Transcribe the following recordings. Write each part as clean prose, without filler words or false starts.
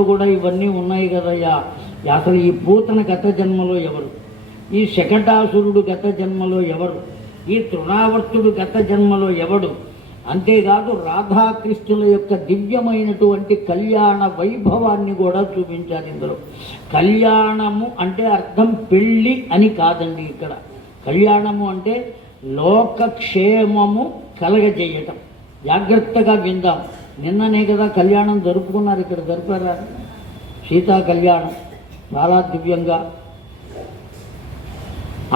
కూడా ఇవన్నీ ఉన్నాయి కదయ్యా. అసలు ఈ పూతన గత జన్మలో ఎవరు, ఈ శకటాసురుడు గత జన్మలో ఎవరు, ఈ తృణావర్తుడు గత జన్మలో ఎవడు, అంతేకాదు రాధాకృష్ణుల యొక్క దివ్యమైనటువంటి కళ్యాణ వైభవాన్ని కూడా చూపించారు ఇందులో. కళ్యాణము అంటే అర్థం పెళ్ళి అని కాదండి. ఇక్కడ కళ్యాణము అంటే లోకక్షేమము కలగజేయటం. జాగ్రత్తగా విందాం. నిన్ననే కదా కళ్యాణం జరుపుకున్నారు, ఇక్కడ జరిపారా? సీతా కళ్యాణం చాలా దివ్యంగా.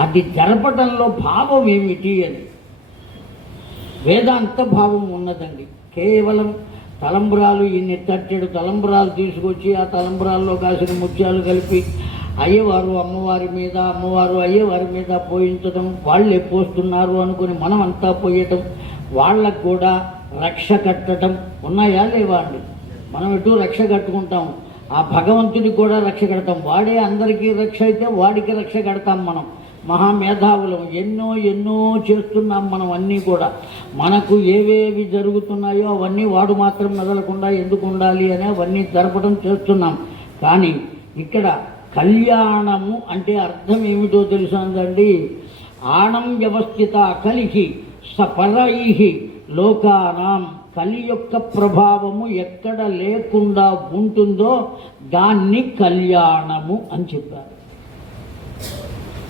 అది జరపటంలో భావం ఏమిటి అని వేదాంత భావం ఉన్నదండి. కేవలం తలంబ్రాలు, ఇన్ని తట్టెడు తలంబ్రాలు తీసుకొచ్చి ఆ తలంబ్రాల్లో కాసిన ముత్యాలు కలిపి అయ్యవారు అమ్మవారి మీద, అమ్మవారు అయ్యవారి మీద పోయించడం, వాళ్ళే పోస్తున్నారు అనుకుని మనం అంతా పోయటం, వాళ్ళకు కూడా రక్ష కట్టడం ఉన్నాయా లేవా అండి? మనం ఎటు రక్ష కట్టుకుంటాం, ఆ భగవంతుడికి కూడా రక్ష కడతాం. వాడే అందరికీ రక్ష అయితే వాడికి రక్ష కడతాం. మనం మహామేధావులం, ఎన్నో ఎన్నో చేస్తున్నాం మనం. అన్నీ కూడా మనకు ఏవేవి జరుగుతున్నాయో అవన్నీ వాడు మాత్రం మెదలకుండా ఎందుకు ఉండాలి అని అవన్నీ జరపడం చేస్తున్నాం. కానీ ఇక్కడ కళ్యాణము అంటే అర్థం ఏమిటో తెలుసండి. ఆణం వ్యవస్థిత కలిహి సపరైహి లోకానాం. కలి యొక్క ప్రభావము ఎక్కడ లేకుండా ఉంటుందో దాన్ని కళ్యాణము అని చెప్పారు.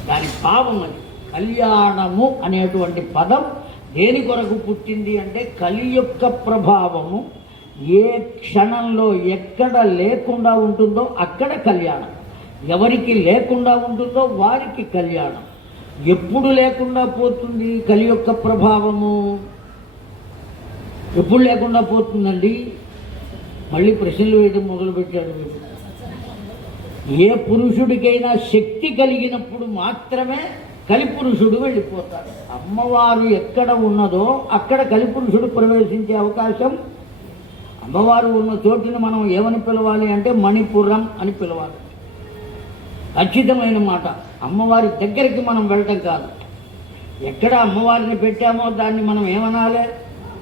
దాని భావం అది. కళ్యాణము అనేటువంటి పదం దేని కొరకు పుట్టింది అంటే కలి యొక్క ప్రభావము ఏ క్షణంలో ఎక్కడ లేకుండా ఉంటుందో అక్కడ కళ్యాణం, ఎవరికి లేకుండా ఉంటుందో వారికి కళ్యాణం. ఎప్పుడు లేకుండా పోతుంది కలి యొక్క ప్రభావము? ఎప్పుడు లేకుండా పోతుందండి? మళ్ళీ ప్రశ్నలు వేయడం మొదలుపెట్టాడు వీడు. ఏ పురుషుడికైనా శక్తి కలిగినప్పుడు మాత్రమే కలిపురుషుడు వెళ్ళిపోతాడు. అమ్మవారు ఎక్కడ ఉన్నదో అక్కడ కలిపురుషుడు ప్రవేశించే అవకాశం. అమ్మవారు ఉన్న చోటుని మనం ఏమని పిలవాలి అంటే మణిపురం అని పిలవాలి. ఖచ్చితమైన మాట. అమ్మవారి దగ్గరికి మనం వెళ్ళటం కాదు. ఎక్కడ అమ్మవారిని పెట్టామో దాన్ని మనం ఏమనాలి?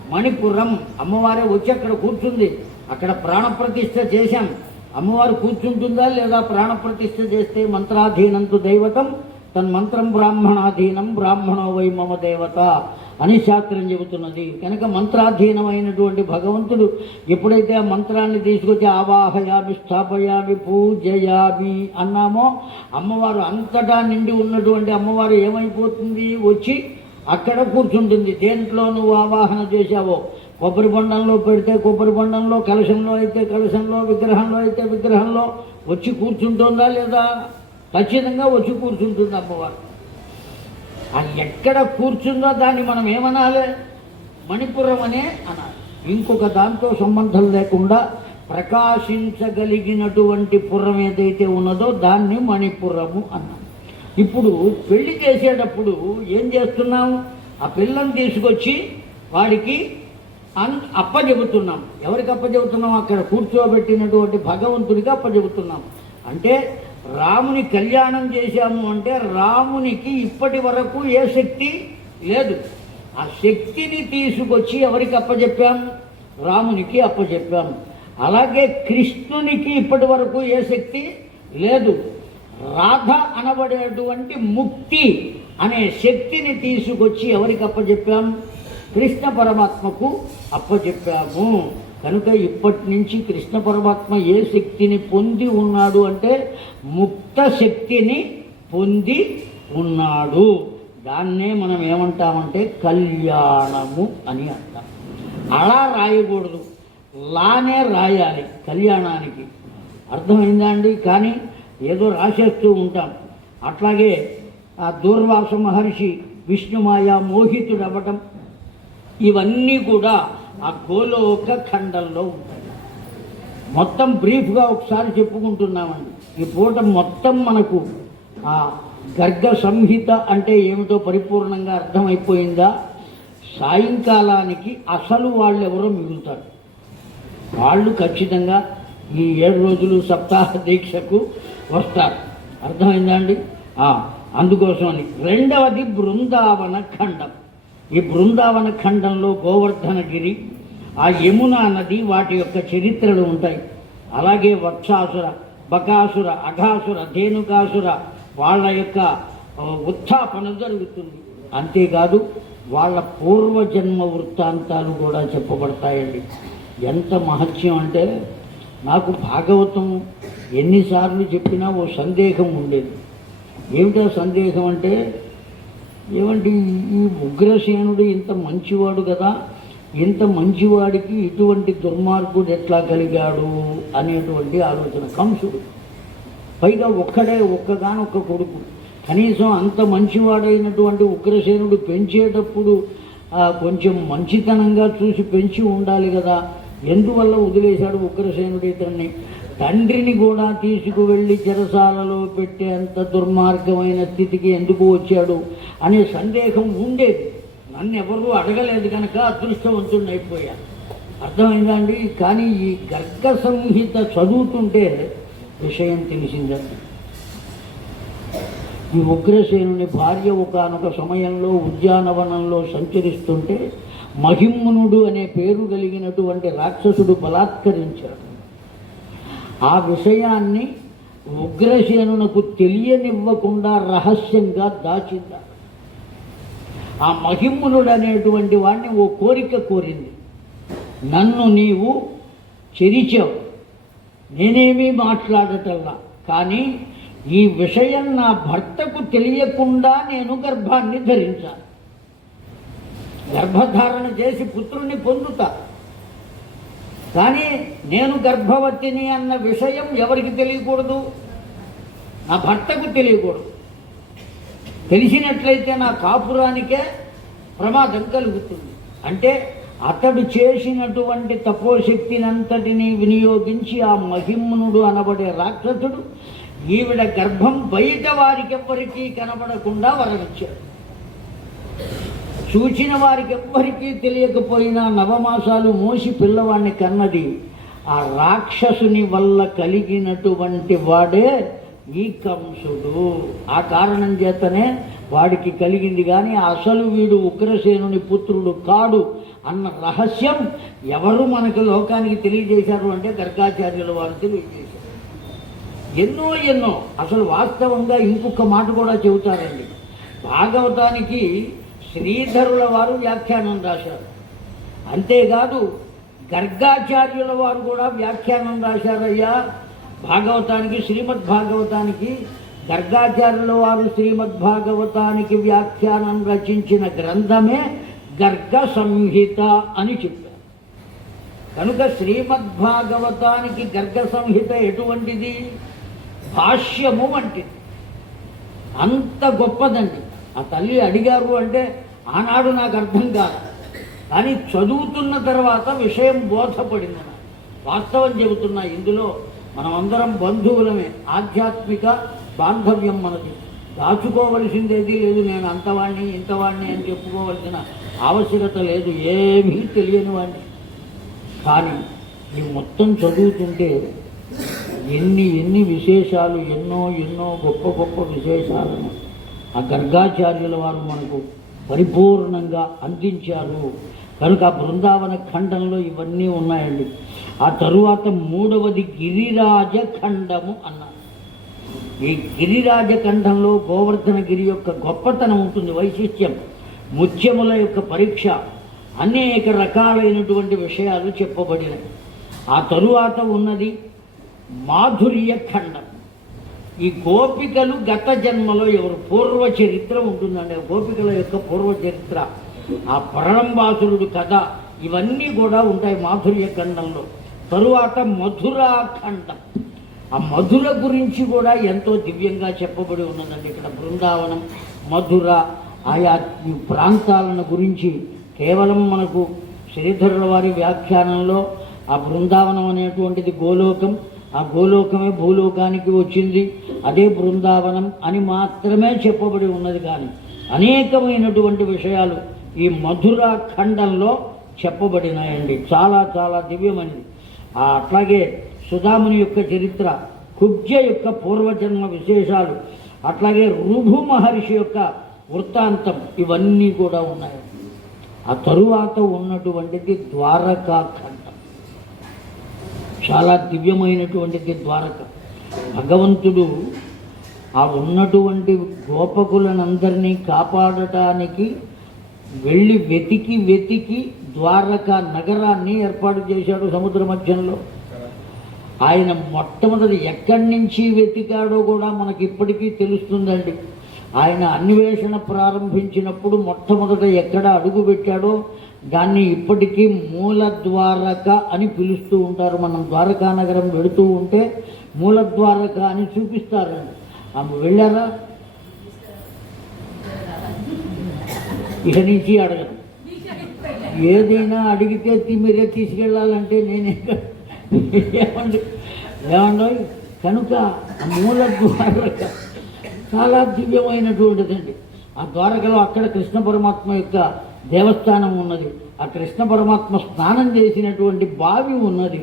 మణిపురం. అమ్మవారే వచ్చి అక్కడ కూర్చుంది. అక్కడ ప్రాణప్రతిష్ఠ చేశాం. అమ్మవారు కూర్చుంటుందా లేదా? ప్రాణప్రతిష్ఠ చేస్తే మంత్రాధీనంతు దైవతం తన్మంత్రం బ్రాహ్మణాధీనం బ్రాహ్మణో వై మమ దేవత అని శాస్త్రం చెబుతున్నది. కనుక మంత్రాధీనమైనటువంటి భగవంతుడు ఎప్పుడైతే ఆ మంత్రాన్ని తీసుకొచ్చి ఆవాహయామి స్థాపయామి పూజయామి అన్నామో అమ్మవారు అంతటా నిండి ఉన్నటువంటి అమ్మవారు ఏమైపోతుంది? వచ్చి అక్కడ కూర్చుంటుంది. దేంట్లో నువ్వు ఆవాహన చేశావో, కొబ్బరి బొండంలో పెడితే కొబ్బరి బొండంలో, కలశంలో అయితే కలశంలో, విగ్రహంలో అయితే విగ్రహంలో వచ్చి కూర్చుంటుందా లేదా? ఖచ్చితంగా వచ్చి కూర్చుంటుంది అమ్మవారు. అది ఎక్కడ కూర్చుందో దాన్ని మనం ఏమనాలి? మణిపురం అనే అనాలి. ఇంకొక దాంతో సంబంధం లేకుండా ప్రకాశించగలిగినటువంటి పురం ఏదైతే ఉన్నదో దాన్ని మణిపురము అన్నాం. ఇప్పుడు పెళ్లి చేసేటప్పుడు ఏం చేస్తున్నాం? ఆ పిల్లని తీసుకొచ్చి వాడికి అప్పచెబుతున్నాం. ఎవరికి అప్పచెబుతున్నాం? అక్కడ కూర్చోబెట్టినటువంటి భగవంతుడికి అప్పచెబుతున్నాం. అంటే రాముని కళ్యాణం చేశాము అంటే రామునికి ఇప్పటి వరకు ఏ శక్తి లేదు. ఆ శక్తిని తీసుకొచ్చి ఎవరికి అప్పచెప్పాం? రామునికి అప్పచెప్పాం. అలాగే కృష్ణునికి ఇప్పటి వరకు ఏ శక్తి లేదు. రాధ అనబడేటువంటి ముక్తి అనే శక్తిని తీసుకొచ్చి ఎవరికి అప్పచెప్పాం? కృష్ణ పరమాత్మకు అప్పచెప్పాము. కనుక ఇప్పటి నుంచి కృష్ణ పరమాత్మ ఏ శక్తిని పొంది ఉన్నాడు అంటే ముక్త శక్తిని పొంది ఉన్నాడు. దాన్నే మనం ఏమంటామంటే కళ్యాణము అని అంటాం. అలా రాయకూడదు, లానే రాయాలి కళ్యాణానికి. అర్థమైందా అండి? కానీ ఏదో రాసేస్తూ ఉంటాం. అట్లాగే ఆ దూర్వాస మహర్షి విష్ణుమాయ మోహితుడవ్వటం ఇవన్నీ కూడా ఆ గోలోక ఖండంలో ఉంటాయి. మొత్తం బ్రీఫ్గా ఒకసారి చెప్పుకుంటున్నామండి. ఈ పూట మొత్తం మనకు ఆ గర్గ సంహిత అంటే ఏమిటో పరిపూర్ణంగా అర్థమైపోయిందా? సాయంకాలానికి అసలు వాళ్ళెవరో మిగులుతారు. వాళ్ళు ఖచ్చితంగా ఈ 7 రోజులు సప్తాహ దీక్షకు వస్తారు. అర్థమైందా అండి? అందుకోసమని. రెండవది బృందావన ఖండం. ఈ బృందావన ఖండంలో గోవర్ధనగిరి, ఆ యమునా నది, వాటి యొక్క చరిత్రలు ఉంటాయి. అలాగే వత్సాసుర, బకాసుర, అఘాసుర, ధేనుకాసుర వాళ్ళ యొక్క ఉత్థాపన జరుగుతుంది. అంతేకాదు వాళ్ళ పూర్వజన్మ వృత్తాంతాలు కూడా చెప్పబడతాయండి. ఎంత మహత్యం అంటే, నాకు భాగవతం ఎన్నిసార్లు చెప్పినా ఓ సందేహం ఉండేది. ఏమిటా సందేహం అంటే, ఏమంటే ఈ ఉగ్రసేనుడు ఇంత మంచివాడు కదా, ఇంత మంచివాడికి ఇటువంటి దుర్మార్గుడు ఎట్లా కలిగాడు అనేటువంటి ఆలోచన. కంసుడు పైగా ఒక్కగానొక్క కొడుకు. కనీసం అంత మంచివాడైనటువంటి ఉగ్రసేనుడు పెంచేటప్పుడు కొంచెం మంచితనంగా చూసి పెంచి ఉండాలి కదా. ఎందువల్ల వదిలేశాడు ఉగ్రసేనుడు ఇతన్ని? తండ్రిని కూడా తీసుకువెళ్ళి చెరసాలలో పెట్టేంత దుర్మార్గమైన స్థితికి ఎందుకు వచ్చాడు అనే సందేహం ఉండేది. నన్ను ఎవరూ అడగలేదు కనుక అదృష్టవంతుడిని అయిపోయాను. అర్థమైందా అండి? కానీ ఈ గర్గ సంహిత చదువుతుంటే విషయం తెలిసిందండి. ఈ ఉగ్రసేనుని భార్య ఒకానొక సమయంలో ఉద్యానవనంలో సంచరిస్తుంటే మహిమ్మునుడు అనే పేరు కలిగినటువంటి రాక్షసుడు బలాత్కరించాడు. ఆ విషయాన్ని ఉగ్రసేనునకు తెలియనివ్వకుండా రహస్యంగా దాచిందా. ఆ మహిమ్మునుడు అనేటువంటి వాడిని ఓ కోరిక కోరింది. నన్ను నీవు చెరిచావు, నేనేమీ మాట్లాడటల్లా, కానీ ఈ విషయం నా భర్తకు తెలియకుండా నేను గర్భాన్ని ధరించాను. గర్భధారణ చేసి పుత్రుని పొందుతా, కానీ నేను గర్భవతిని అన్న విషయం ఎవరికి తెలియకూడదు? నా భర్తకు తెలియకూడదు. తెలిసినట్లయితే నా కాపురానికే ప్రమాదం కలుగుతుంది. అంటే అతడు చేసినటువంటి తపోశక్తినంతటినీ వినియోగించి ఆ మహిమ్నుడు అనబడే రాక్షసుడు ఈవిడ గర్భం బయట వారికెవ్వరికీ కనబడకుండా వరమిచ్చాడు. చూచిన వారికెవ్వరికీ తెలియకపోయినా నవమాసాలు మోసి పిల్లవాడిని కన్నది ఆ రాక్షసుని వల్ల కలిగినటువంటి వాడే ఈ కంసుడు. ఆ కారణం చేతనే వాడికి కలిగింది. కానీ అసలు వీడు ఉగ్రసేనుని పుత్రుడు కాడు అన్న రహస్యం ఎవరు మనకు లోకానికి తెలియజేశారు అంటే గర్గాచార్యుల వారు తెలియజేశారు. ఎన్నో అసలు వాస్తవంగా ఇంకొక మాట కూడా చెబుతారండి. భాగవతానికి శ్రీధరుల వారు వ్యాఖ్యానం రాశారు. అంతేకాదు గర్గాచార్యుల వారు కూడా వ్యాఖ్యానం రాశారయ్యా భాగవతానికి. శ్రీమద్భాగవతానికి గర్గాచార్యుల వారు శ్రీమద్భాగవతానికి వ్యాఖ్యానం రచించిన గ్రంథమే గర్గ సంహిత అని చెప్పారు. కనుక శ్రీమద్భాగవతానికి గర్గ సంహిత ఎటువంటిది? భాష్యము వంటిది. అంత గొప్పదండి. ఆ తల్లి అడిగారు అంటే ఆనాడు నాకు అర్థం కాదు, కానీ చదువుతున్న తర్వాత విషయం బోధపడింది నాకు. వాస్తవం చెబుతున్నా, ఇందులో మనమందరం బంధువులమే. ఆధ్యాత్మిక బాంధవ్యం మనది. దాచుకోవలసిందేది లేదు. నేను అంతవాణ్ణి ఇంతవాణ్ణి అని చెప్పుకోవలసిన ఆవశ్యకత లేదు. ఏమీ తెలియని వాడిని. కానీ ఈ మొత్తం చదువుతుంటే ఎన్ని విశేషాలు, ఎన్నో గొప్ప విశేషాలను ఆ గర్గాచార్యుల వారు మనకు పరిపూర్ణంగా అందించారు. కనుక బృందావన ఖండంలో ఇవన్నీ ఉన్నాయండి. ఆ తరువాత మూడవది గిరిరాజ ఖండము అన్నారు. ఈ గిరిరాజ ఖండంలో గోవర్ధనగిరి యొక్క గొప్పతనం ఉంటుంది, వైశిష్ట్యం, ముత్యముల యొక్క పరీక్ష, అనేక రకాలైనటువంటి విషయాలు చెప్పబడినవి. ఆ తరువాత ఉన్నది మాధుర్య ఖండం. ఈ గోపికలు గత జన్మలో ఎవరు పూర్వ చరిత్ర ఉంటుందండి. గోపికల యొక్క పూర్వ చరిత్ర, ఆ ప్రణంబాసురుడు కథ, ఇవన్నీ కూడా ఉంటాయి మాధుర్య ఖండంలో. తరువాత మధురా ఖండం. ఆ మధుర గురించి కూడా ఎంతో దివ్యంగా చెప్పబడి ఉన్నదండి. ఇక్కడ బృందావనం, మధుర, ఆయా ప్రాంతాలను గురించి కేవలం మనకు శ్రీధరుల వారి వ్యాఖ్యానంలో ఆ బృందావనం అనేటువంటిది గోలోకం, ఆ గోలోకమే భూలోకానికి వచ్చింది, అదే బృందావనం అని మాత్రమే చెప్పబడి ఉన్నది. కానీ అనేకమైనటువంటి విషయాలు ఈ మధురా ఖండంలో చెప్పబడినాయండి. చాలా దివ్యమైనది. అట్లాగే సుధాముని యొక్క చరిత్ర, కుబ్జ యొక్క పూర్వజన్మ విశేషాలు, అట్లాగే రుభు మహర్షి యొక్క వృత్తాంతం, ఇవన్నీ కూడా ఉన్నాయి. ఆ తరువాత ఉన్నటువంటిది ద్వారకా ఖండం. చాలా దివ్యమైనటువంటిది ద్వారక. భగవంతుడు ఆ ఉన్నటువంటి గోపకులనందరినీ కాపాడటానికి వెళ్ళి వెతికి వెతికి ద్వారక నగరాన్ని ఏర్పాటు చేశాడు సముద్ర మధ్యంలో. ఆయన మొట్టమొదటి ఎక్కడి నుంచి వెతికాడో కూడా మనకి ఇప్పటికీ తెలుస్తుందండి. ఆయన అన్వేషణ ప్రారంభించినప్పుడు మొట్టమొదట ఎక్కడ అడుగు పెట్టాడో దాన్ని ఇప్పటికీ మూల ద్వారక అని పిలుస్తూ ఉంటారు. మనం ద్వారకా నగరం వెళుతూ ఉంటే మూల ద్వారక అని చూపిస్తారండి. ఆమె వెళ్ళారా? ఇక నుంచి అడగదు. ఏదైనా అడిగితే మీరే తీసుకెళ్ళాలంటే నేనే ఏమండి కనుక ఆ మూల ద్వారక చాలా దివ్యమైనటువంటిదండి. ఆ ద్వారకలో అక్కడ కృష్ణ పరమాత్మ యొక్క దేవస్థానం ఉన్నది. ఆ కృష్ణ పరమాత్మ స్నానం చేసినటువంటి బావి ఉన్నది.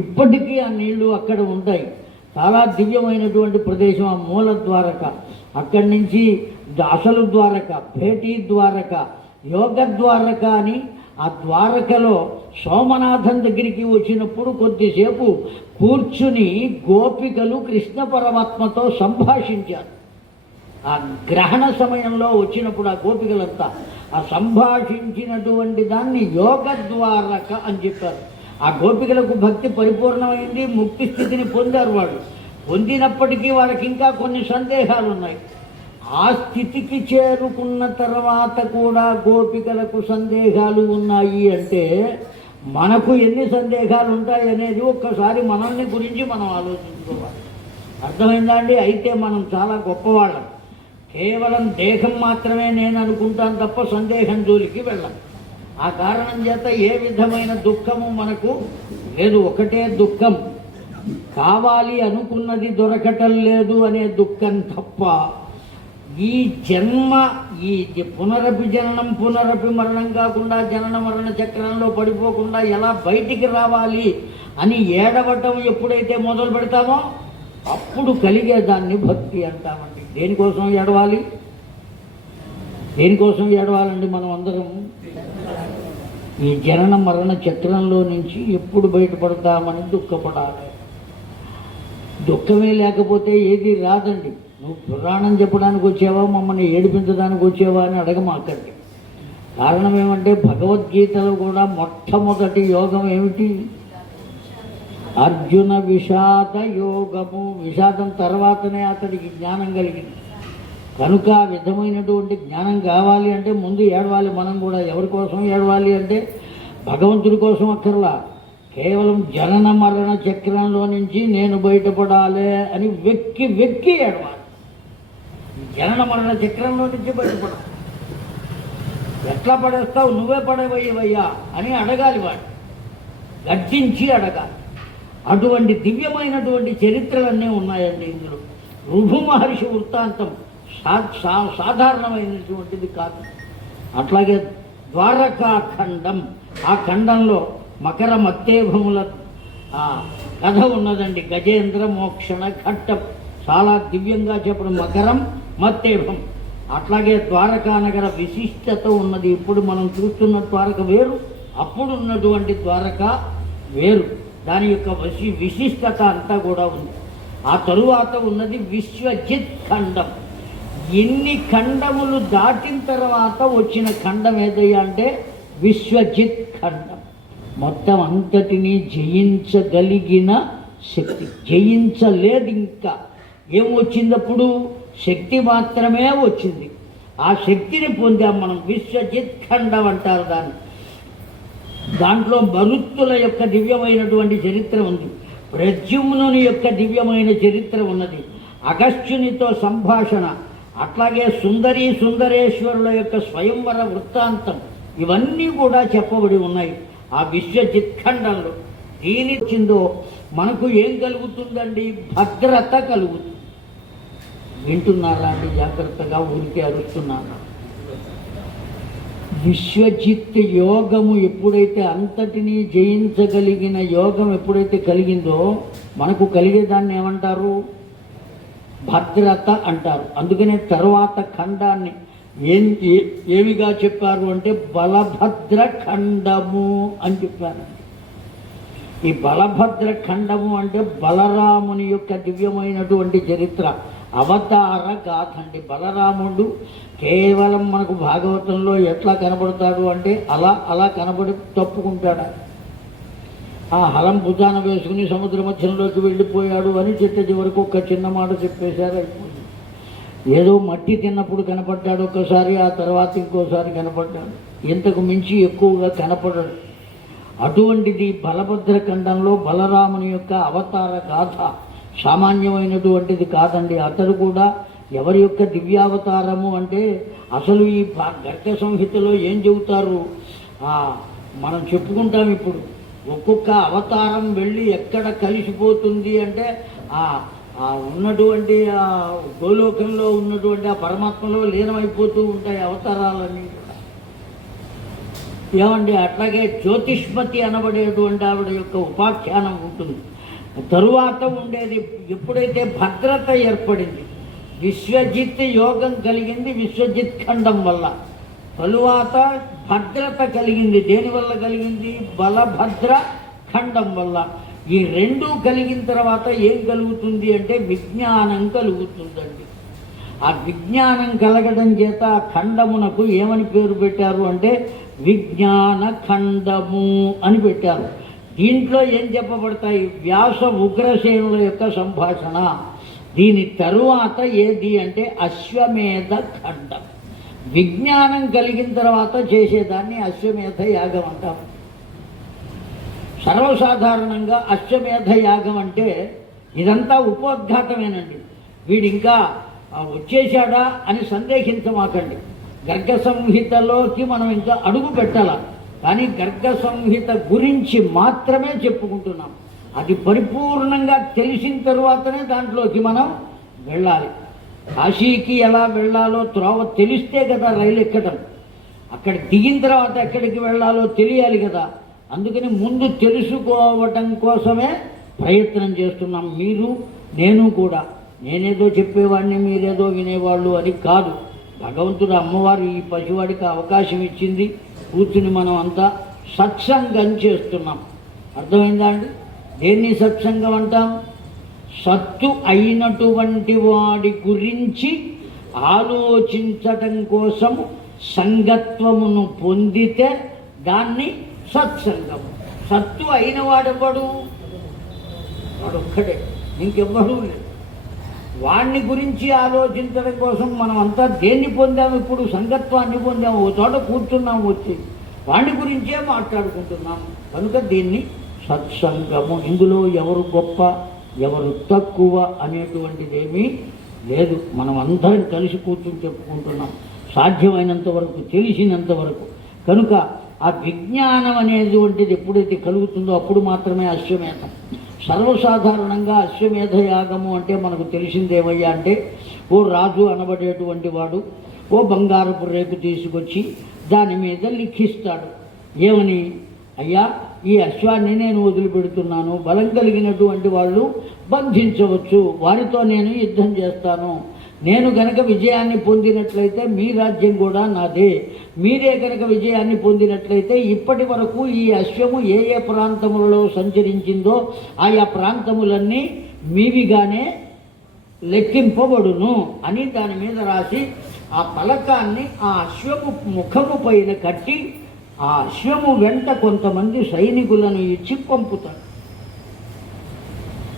ఇప్పటికీ ఆ నీళ్లు అక్కడ ఉంటాయి. చాలా దివ్యమైనటువంటి ప్రదేశం ఆ మూల ద్వారక. అక్కడి నుంచి అసలు ద్వారక, భేటీ ద్వారక, యోగ ద్వారక అని ఆ ద్వారకలో సోమనాథం దగ్గరికి వచ్చినప్పుడు కొద్దిసేపు కూర్చుని గోపికలు కృష్ణ పరమాత్మతో సంభాషించారు. ఆ గ్రహణ సమయంలో వచ్చినప్పుడు ఆ గోపికలంతా ఆ సంభాషించినటువంటి దాన్ని యోగ ద్వారక అని చెప్పారు. ఆ గోపికలకు భక్తి పరిపూర్ణమైంది, ముక్తి స్థితిని పొందారు. వాళ్ళు పొందినప్పటికీ వాళ్ళకి ఇంకా కొన్ని సందేహాలు ఉన్నాయి. ఆ స్థితికి చేరుకున్న తర్వాత కూడా గోపికలకు సందేహాలు ఉన్నాయి అంటే మనకు ఎన్ని సందేహాలు ఉంటాయి అనేది ఒక్కసారి మనల్ని గురించి మనం ఆలోచించుకోవాలి. అర్థమైందా అండి? అయితే మనం చాలా గొప్పవాళ్ళం. కేవలం దేహం మాత్రమే నేను అనుకుంటాను తప్ప సందేహం జోలికి వెళ్ళాం. ఆ కారణం చేత ఏ విధమైన దుఃఖము మనకు లేదు. ఒకటే దుఃఖం, కావాలి అనుకున్నది దొరకటం లేదు అనే దుఃఖం తప్ప ఈ జన్మ, ఈ పునరపి జననం పునరపి మరణం కాకుండా జనన మరణ చక్రంలో పడిపోకుండా ఎలా బయటికి రావాలి అని ఏడవటం ఎప్పుడైతే మొదలు పెడతామో అప్పుడు కలిగేదాన్ని భక్తి అంటామండి. దేనికోసం ఏడవాలి? దేనికోసం ఏడవాలండి? మనం అందరం ఈ జనన మరణ చక్రంలో నుంచి ఎప్పుడు బయటపడతామని దుఃఖపడాలి. దుఃఖమే లేకపోతే ఏది రాదండి. నువ్వు పురాణం చెప్పడానికి వచ్చావా, మమ్మల్ని ఏడిపించడానికి వచ్చావా అని అడగమాకండి. కారణం ఏమంటే భగవద్గీతలో కూడా మొట్టమొదటి యోగం ఏమిటి? అర్జున విషాద యోగము. విషాదం తర్వాతనే అతడికి జ్ఞానం కలిగింది. కనుక ఆ విధమైనటువంటి జ్ఞానం కావాలి అంటే ముందు ఏడవాలి. మనం కూడా ఎవరి కోసం ఏడవాలి అంటే భగవంతుడి కోసం అక్కర్లా, కేవలం జనన మరణ చక్రంలో నుంచి నేను బయటపడాలి అని వెక్కి వెక్కి ఏడవాలి. జనన మరణ చక్రంలో నుంచి బయటపడాలి. ఎట్లా పడేస్తావు? నువ్వే పడేవయ్యవయ్యా అని అడగాలి. వాడు గర్జించి అడగాలి. అటువంటి దివ్యమైనటువంటి చరిత్రలన్నీ ఉన్నాయండి ఇందులో. రుభు మహర్షి వృత్తాంతం సాధారణమైనటువంటిది కాదు. అట్లాగే ద్వారకా ఖండం, ఆ ఖండంలో మకర మత్తేభముల కథ ఉన్నదండి. గజేంద్ర మోక్షణ ఘట్టం చాలా దివ్యంగా చెప్పడం. మకరం మత్తేభం. అట్లాగే ద్వారకా నగర విశిష్టత ఉన్నది. ఇప్పుడు మనం చూస్తున్న ద్వారక వేరు, అప్పుడు ఉన్నటువంటి ద్వారక వేరు. దాని యొక్క విశిష్టత అంతా కూడా ఉంది. ఆ తరువాత ఉన్నది విశ్వజిత్ ఖండం. ఎన్ని ఖండములు దాటిన తర్వాత వచ్చిన ఖండం ఏదయ్యా అంటే విశ్వజిత్ ఖండం. మొత్తం అంతటినీ జయించగలిగిన శక్తి. జయించలేదు. ఇంకా ఏం వచ్చిందప్పుడు? శక్తి మాత్రమే వచ్చింది. ఆ శక్తిని పొందాం మనం. విశ్వజిత్ ఖండం అంటారు దాన్ని. దాంట్లో మరుత్తుల యొక్క దివ్యమైనటువంటి చరిత్ర ఉంది. ప్రద్యుమ్నుని యొక్క దివ్యమైన చరిత్ర ఉన్నది. అగస్త్యునితో సంభాషణ, అట్లాగే సుందరీ సుందరేశ్వరుల యొక్క స్వయంవర వృత్తాంతం, ఇవన్నీ కూడా చెప్పబడి ఉన్నాయి ఆ విశ్వజిత్ ఖండంలో. దీని వచ్చిందో మనకు ఏం కలుగుతుందండి? భద్రత కలుగుతుంది. వింటున్నారా అండి? జాగ్రత్తగా ఊరికే అరుస్తున్నారా? విశ్వజిత్ యోగము ఎప్పుడైతే అంతటినీ జయించగలిగిన యోగం ఎప్పుడైతే కలిగిందో మనకు కలిగేదాన్ని ఏమంటారు? భద్రత అంటారు. అందుకనే తర్వాత ఖండాన్ని ఏమిగా చెప్పారు అంటే బలభద్ర ఖండము అని చెప్పారు. ఈ బలభద్ర ఖండము అంటే బలరాముని యొక్క దివ్యమైనటువంటి చరిత్ర, అవతార గాథ అండి. బలరాముడు కేవలం మనకు భాగవతంలో ఎట్లా కనబడతాడు అంటే అలా కనబడి తప్పుకుంటాడు. ఆ హలం భుజాన వేసుకుని సముద్ర మధ్యంలోకి వెళ్ళిపోయాడు అని చివరికి ఒక చిన్న మాట చెప్పేశారు, అయిపోయింది. ఏదో మట్టి తిన్నప్పుడు కనపడ్డాడు ఒక్కసారి, ఆ తర్వాత ఇంకోసారి కనపడ్డాడు, ఇంతకు మించి ఎక్కువగా కనపడడు. అటువంటిది బలభద్ర ఖండంలో బలరాముని యొక్క అవతార గాథ సామాన్యమైనటువంటిది కాదండి. అతడు కూడా ఎవరి యొక్క దివ్యావతారము అంటే అసలు ఈ గర్గ సంహితలో ఏం చెబుతారు మనం చెప్పుకుంటాం. ఇప్పుడు ఒక్కొక్క అవతారం వెళ్ళి ఎక్కడ కలిసిపోతుంది అంటే ఉన్నటువంటి గోలోకంలో ఉన్నటువంటి ఆ పరమాత్మలో లీనమైపోతూ ఉంటాయి అవతారాలన్నీ కూడా. ఏమండి, అట్లాగే జ్యోతిష్మతి అనబడేటువంటి ఆవిడ యొక్క ఉపాఖ్యానం ఉంటుంది. తరువాత ఉండేది ఎప్పుడైతే భద్రత ఏర్పడింది, విశ్వజిత్ యోగం కలిగింది విశ్వజిత్ ఖండం వల్ల. తరువాత భద్రత కలిగింది, దేనివల్ల కలిగింది? బలభద్ర ఖండం వల్ల. ఈ రెండూ కలిగిన తర్వాత ఏం కలుగుతుంది అంటే విజ్ఞానం కలుగుతుందండి. ఆ విజ్ఞానం కలగడం చేత ఆ ఖండమునకు ఏమని పేరు పెట్టారు అంటే విజ్ఞాన ఖండము అని పెట్టారు. దీంట్లో ఏం చెప్పబడతాయి? వ్యాస ఉగ్రసేనుల యొక్క సంభాషణ. దీని తరువాత ఏది అంటే అశ్వమేధ ఖండం. విజ్ఞానం కలిగిన తర్వాత చేసేదాన్ని అశ్వమేధ యాగం అంటాం. సర్వసాధారణంగా అశ్వమేధ యాగం అంటే ఇదంతా ఉపోద్ఘాతమేనండి. వీడు ఇంకా వచ్చేశాడా అని సందేహించమాకండి. గర్గ సంహితలోకి మనం ఇంకా అడుగు పెట్టాల, కానీ గర్గ సంహిత గురించి మాత్రమే చెప్పుకుంటున్నాం. అది పరిపూర్ణంగా తెలిసిన తరువాతనే దాంట్లోకి మనం వెళ్ళాలి. కాశీకి ఎలా వెళ్ళాలో త్రోవ తెలిస్తే కదా రైలు ఎక్కడం. అక్కడ దిగిన తర్వాత ఎక్కడికి వెళ్ళాలో తెలియాలి కదా. అందుకని ముందు తెలుసుకోవటం కోసమే ప్రయత్నం చేస్తున్నాం. మీరు నేను కూడా. నేనేదో చెప్పేవాడిని, మీరేదో వినేవాళ్ళు అని కాదు. భగవంతుడు అమ్మవారు ఈ పసివాడికి అవకాశం ఇచ్చింది, కూర్చుని మనం అంతా సత్సంగం చేస్తున్నాం. అర్థమైందా అండి? దేన్ని సత్సంగం అంటాం? సత్తు అయినటువంటి వాడి గురించి ఆలోచించటం కోసం సంగత్వమును పొందితే దాన్ని సత్సంగము. సత్తు అయిన వాడెవడు? వాడొక్కడే, ఇంకెవ్వడూ లేదు. వాణ్ణి గురించి ఆలోచించడం కోసం మనం అంతా దేన్ని పొందాము? ఇప్పుడు సంగత్వాన్ని పొందాము. ఓ చోట కూర్చున్నాము, వచ్చి వాణ్ణి గురించే మాట్లాడుకుంటున్నాము. కనుక దీన్ని సత్సంగము. ఇందులో ఎవరు గొప్ప ఎవరు తక్కువ అనేటువంటిది ఏమీ లేదు. మనం అందరం కలిసి కూర్చుని చెప్పుకుంటున్నాం సాధ్యమైనంత వరకు, తెలిసినంత వరకు. కనుక ఆ విజ్ఞానం అనేటువంటిది ఎప్పుడైతే కలుగుతుందో అప్పుడు మాత్రమే అశ్వమేధం. సర్వసాధారణంగా అశ్వమేధ యాగము అంటే మనకు తెలిసిందేమయ్యా అంటే, ఓ రాజు అనబడేటువంటి వాడు ఓ బంగారపు రేపు తీసుకొచ్చి దాని మీద లిఖిస్తాడు. ఏమని? అయ్యా, ఈ అశ్వాన్ని నేను వదిలిపెడుతున్నాను, బలం కలిగినటువంటి వాళ్ళు బంధించవచ్చు, వారితో నేను యుద్ధం చేస్తాను. నేను గనక విజయాన్ని పొందినట్లయితే మీ రాజ్యం కూడా నాదే. మీరే కనుక విజయాన్ని పొందినట్లయితే ఇప్పటి వరకు ఈ అశ్వము ఏ ఏ ప్రాంతములలో సంచరించిందో ఆయా ప్రాంతములన్నీ మీవిగానే లెక్కింపబడును అని దాని మీద రాసి ఆ పలకాన్ని ఆ అశ్వము ముఖము పైన కట్టి ఆ అశ్వము వెంట కొంతమంది సైనికులను ఇచ్చి పంపుతాడు.